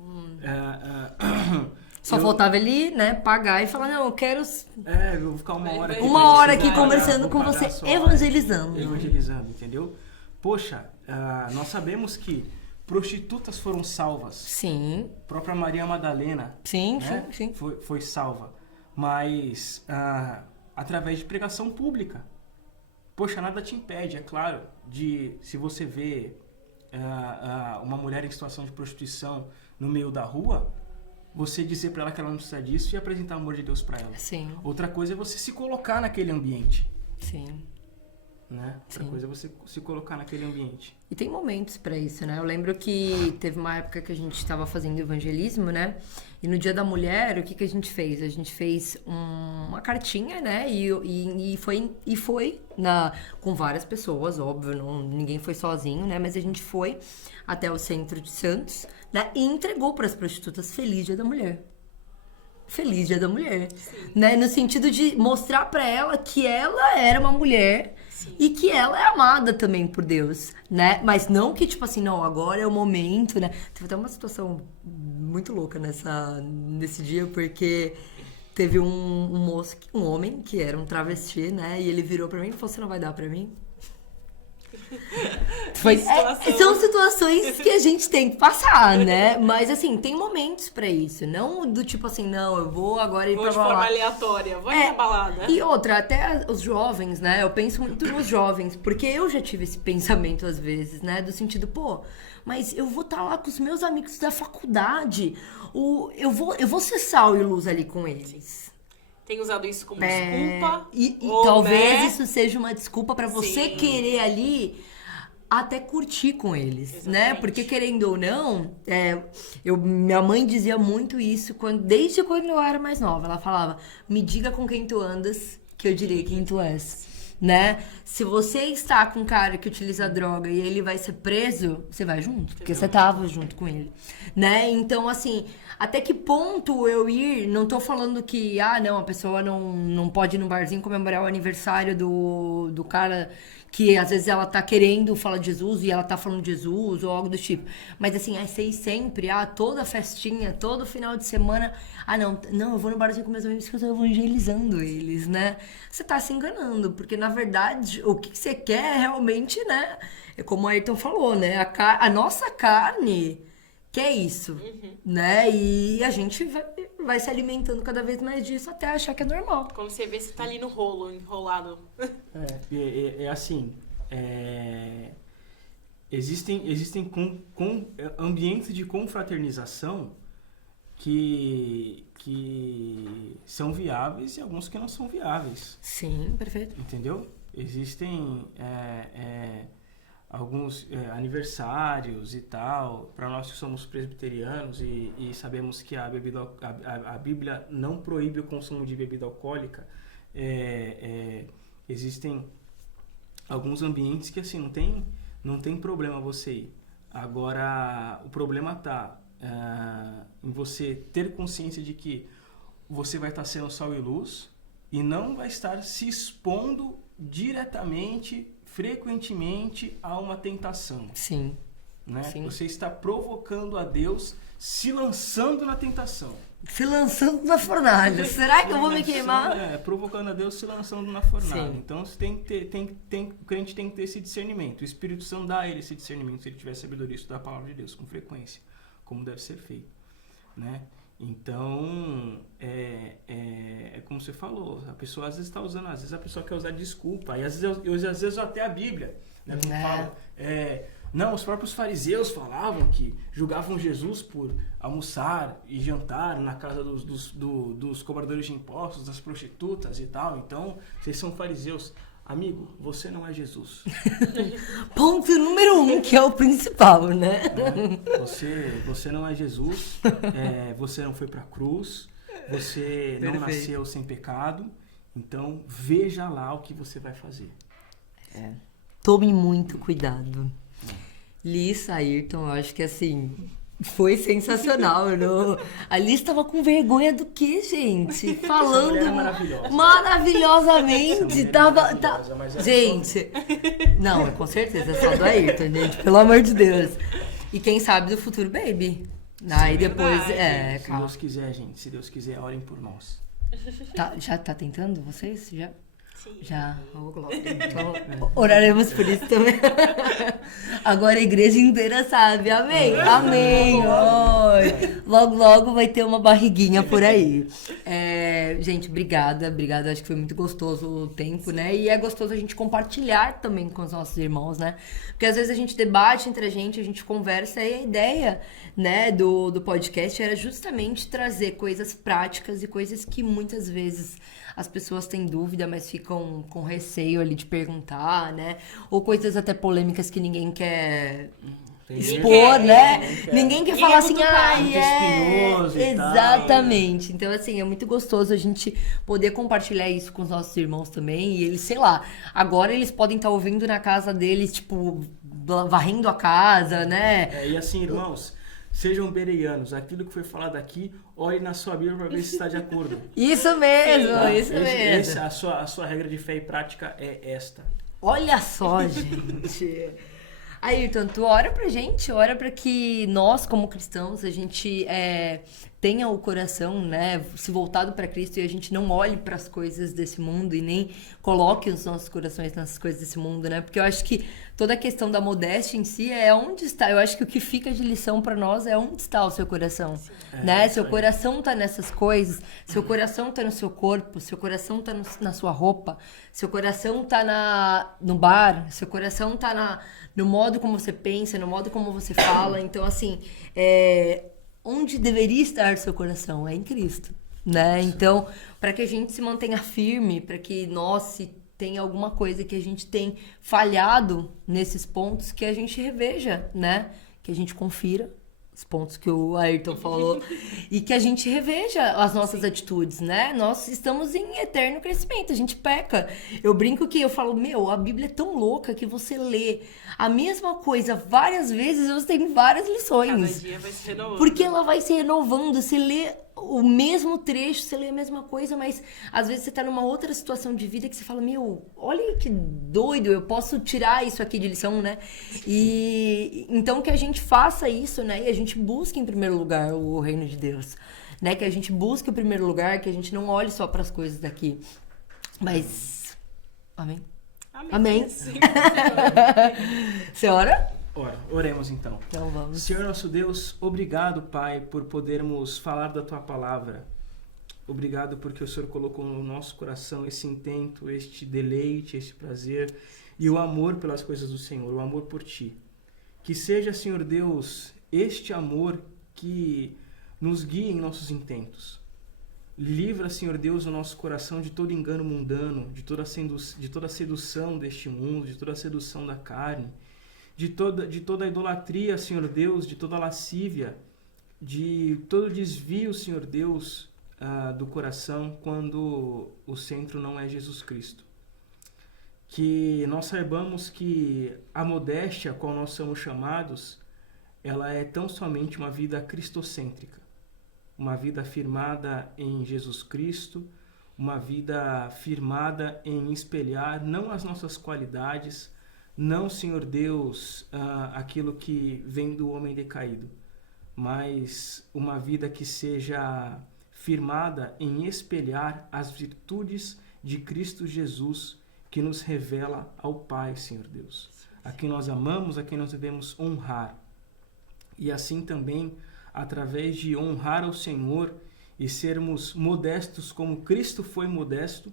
Só faltava ele, né, pagar e falar, não, eu quero... eu vou ficar uma hora aqui. Uma hora aqui conversando com você, evangelizando. Evangelizando, entendeu? Poxa, nós sabemos que prostitutas foram salvas. Sim. A própria Maria Madalena, sim, né, sim. foi salva. Mas através de pregação pública. Poxa, nada te impede, é claro, se você vê uma mulher em situação de prostituição no meio da rua, você dizer para ela que ela não precisa disso e apresentar o amor de Deus para ela. Sim. Outra coisa é você se colocar naquele ambiente. Sim. Né? Outra coisa é você se colocar naquele ambiente. E tem momentos para isso, né? Eu lembro que teve uma época que a gente estava fazendo evangelismo, né? E no Dia da Mulher, o que a gente fez? A gente fez uma cartinha, né? E foi com várias pessoas, óbvio, ninguém foi sozinho, né? Mas a gente foi até o centro de Santos, né? E entregou para as prostitutas Feliz Dia da Mulher. Feliz Dia da Mulher, né? No sentido de mostrar para ela que ela era uma mulher. Sim. E que ela é amada também por Deus, né? Mas não que, tipo assim, não, agora é o momento, né? Teve até uma situação muito louca nesse dia, porque teve um homem que era um travesti, né? E ele virou pra mim e falou, você não vai dar pra mim? São situações que a gente tem que passar, né? Mas assim, tem momentos pra isso. Não do tipo assim, não, eu vou agora ir pra balada. De forma aleatória, vou ir pra balada. E outra, até os jovens, né? Eu penso muito nos jovens, porque eu já tive esse pensamento às vezes, né? Do sentido, mas eu vou estar lá com os meus amigos da faculdade, eu vou ser sal e luz ali com eles. Tem usado isso como desculpa. E talvez isso seja uma desculpa pra você querer ali até curtir com eles. Exatamente. Né? Porque querendo ou não, minha mãe dizia muito isso desde quando eu era mais nova. Ela falava, me diga com quem tu andas, que eu direi quem tu és. Né? Se você está com um cara que utiliza droga e ele vai ser preso, você vai junto, porque você tava junto com ele, né? Então, assim, até que ponto eu ir, não tô falando que, não, a pessoa não pode ir no barzinho comemorar o aniversário do cara que às vezes ela tá querendo falar de Jesus e ela tá falando de Jesus ou algo do tipo. Mas assim, ser sempre, toda festinha, todo final de semana, não, eu vou no barzinho com meus amigos que eu tô evangelizando eles, né? Você tá se enganando, porque na verdade o que você quer realmente, né? É como o Ayrton falou, né? A nossa carne quer isso, né? E a gente vai se alimentando cada vez mais disso até achar que é normal. Quando você vê, você tá ali no rolo, enrolado. Assim, existem ambientes de confraternização que são viáveis e alguns que não são viáveis. Sim, perfeito. Entendeu? Existem alguns aniversários e tal, para nós que somos presbiterianos e sabemos que a Bíblia não proíbe o consumo de bebida alcoólica, existem alguns ambientes que assim não tem problema você ir. Agora, o problema está em você ter consciência de que você vai estar sendo sal e luz e não vai estar se expondo diretamente, frequentemente a uma tentação. Sim. né? Sim. Você está provocando a Deus, se lançando na tentação. Se lançando na fornalha. Será que eu vou me queimar? Provocando a Deus, se lançando na fornalha. Sim. Então você tem que ter, o crente tem que ter esse discernimento. O Espírito Santo dá a ele esse discernimento, se ele tiver sabedoria, estudar a palavra de Deus com frequência, como deve ser feito, né? Então, é como você falou, a pessoa às vezes está usando, às vezes a pessoa quer usar desculpa, e às vezes até a Bíblia, né? Como fala, não, os próprios fariseus falavam que julgavam Jesus por almoçar e jantar na casa dos cobradores de impostos, das prostitutas e tal. Então, vocês são fariseus. Amigo, você não é Jesus. Ponto número 1, que é o principal, né? Você não é Jesus, você não foi pra cruz, você não nasceu sem pecado. Então, veja lá o que você vai fazer. Tome muito cuidado. Liz, Ayrton, eu acho que assim, foi sensacional. A Liz estava com vergonha do que, gente? Falando Essa mulher é maravilhosa. maravilhosamente. Essa mulher é maravilhosa, mas Gente, não, com certeza, é só do Ayrton, gente, pelo amor de Deus. E quem sabe do futuro baby. Aí depois, Se calma. Deus quiser, gente, se Deus quiser, orem por nós. Já tá tentando vocês? Já? Sim. Já, então, oraremos por isso também. Agora a igreja inteira sabe, amém? Amém. Oi. Logo, logo vai ter uma barriguinha por aí. Gente, obrigada, acho que foi muito gostoso o tempo, né? E é gostoso a gente compartilhar também com os nossos irmãos, né? Porque às vezes a gente debate entre a gente conversa, e a ideia, né, do podcast era justamente trazer coisas práticas e coisas que muitas vezes as pessoas têm dúvida, mas ficam com receio ali de perguntar, né? Ou coisas até polêmicas que ninguém quer expor, né? Ninguém quer falar assim, espinhoso e tal. Exatamente. Então, assim, é muito gostoso a gente poder compartilhar isso com os nossos irmãos também. E eles, sei lá, agora eles podem estar ouvindo na casa deles, tipo, varrendo a casa, né? E assim, irmãos, sejam bereanos. Aquilo que foi falado aqui, olhe na sua Bíblia para ver se está de acordo. Isso mesmo, isso mesmo. A sua regra de fé e prática é esta. Olha só, gente. Ayrton, tu ora pra gente, ora pra que nós, como cristãos, a gente tenha o coração, né, se voltado pra Cristo e a gente não olhe pras coisas desse mundo e nem coloque os nossos corações nessas coisas desse mundo, né? Porque eu acho que toda a questão da modéstia em si é onde está. Eu acho que o que fica de lição pra nós é onde está o seu coração, né? Seu coração tá nessas coisas, seu coração tá no seu corpo, seu coração tá na sua roupa, seu coração tá no bar, seu coração tá no modo como você pensa, no modo como você fala. Então, assim, onde deveria estar seu coração? É em Cristo, né? Então, para que a gente se mantenha firme, para que nós, se tem alguma coisa que a gente tem falhado nesses pontos, que a gente reveja, né? Que a gente confira os pontos que o Ayrton falou e que a gente reveja as nossas atitudes, né? Nós estamos em eterno crescimento, a gente peca. Eu brinco que eu falo, a Bíblia é tão louca que você lê a mesma coisa várias vezes e você tem várias lições. Cada dia vai se renovando. Porque ela vai se renovando, você lê o mesmo trecho, você lê a mesma coisa, mas às vezes você tá numa outra situação de vida que você fala, olha que doido, eu posso tirar isso aqui de lição, né? E então que a gente faça isso, né? E a gente busque em primeiro lugar o reino de Deus, né? Que a gente busque o primeiro lugar, que a gente não olhe só para as coisas daqui. Mas amém. Amém. Você ora? Oremos então. Então vamos. Senhor nosso Deus, obrigado, Pai, por podermos falar da Tua palavra. Obrigado porque o Senhor colocou no nosso coração esse intento, este deleite, este prazer e o amor pelas coisas do Senhor, o amor por Ti. Que seja, Senhor Deus, este amor que nos guie em nossos intentos. Livra, Senhor Deus, o nosso coração de todo engano mundano, de toda a sedução deste mundo, de toda a sedução da carne, de toda a idolatria, Senhor Deus, de toda a lascívia, de todo desvio, Senhor Deus, do coração quando o centro não é Jesus Cristo. Que nós saibamos que a modéstia a qual nós somos chamados, ela é tão somente uma vida cristocêntrica, uma vida firmada em Jesus Cristo, uma vida firmada em espelhar não as nossas qualidades, não, Senhor Deus, aquilo que vem do homem decaído, mas uma vida que seja firmada em espelhar as virtudes de Cristo Jesus, que nos revela ao Pai, Senhor Deus, a quem nós amamos, a quem nós devemos honrar. E assim também, através de honrar ao Senhor e sermos modestos como Cristo foi modesto,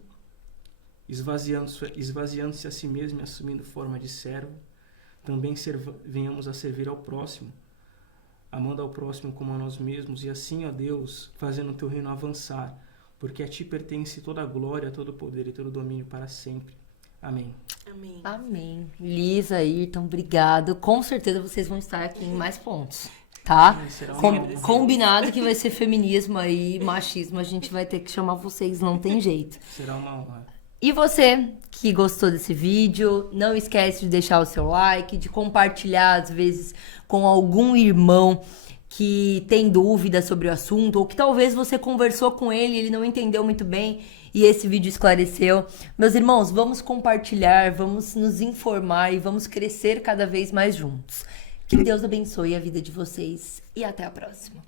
esvaziando-se a si mesmo e assumindo forma de servo, também venhamos a servir ao próximo, amando ao próximo como a nós mesmos, e assim, ó Deus, fazendo o teu reino avançar, porque a ti pertence toda a glória, todo o poder e todo o domínio para sempre. Amém. Amém. Amém. Lisa, Ayrton, obrigado. Com certeza vocês vão estar aqui em mais pontos, tá? Será uma honra. Combinado que vai ser feminismo aí, machismo, a gente vai ter que chamar vocês, não tem jeito. Será uma honra. E você que gostou desse vídeo, não esquece de deixar o seu like, de compartilhar às vezes com algum irmão que tem dúvida sobre o assunto, ou que talvez você conversou com ele e ele não entendeu muito bem e esse vídeo esclareceu. Meus irmãos, vamos compartilhar, vamos nos informar e vamos crescer cada vez mais juntos. Que Deus abençoe a vida de vocês e até a próxima.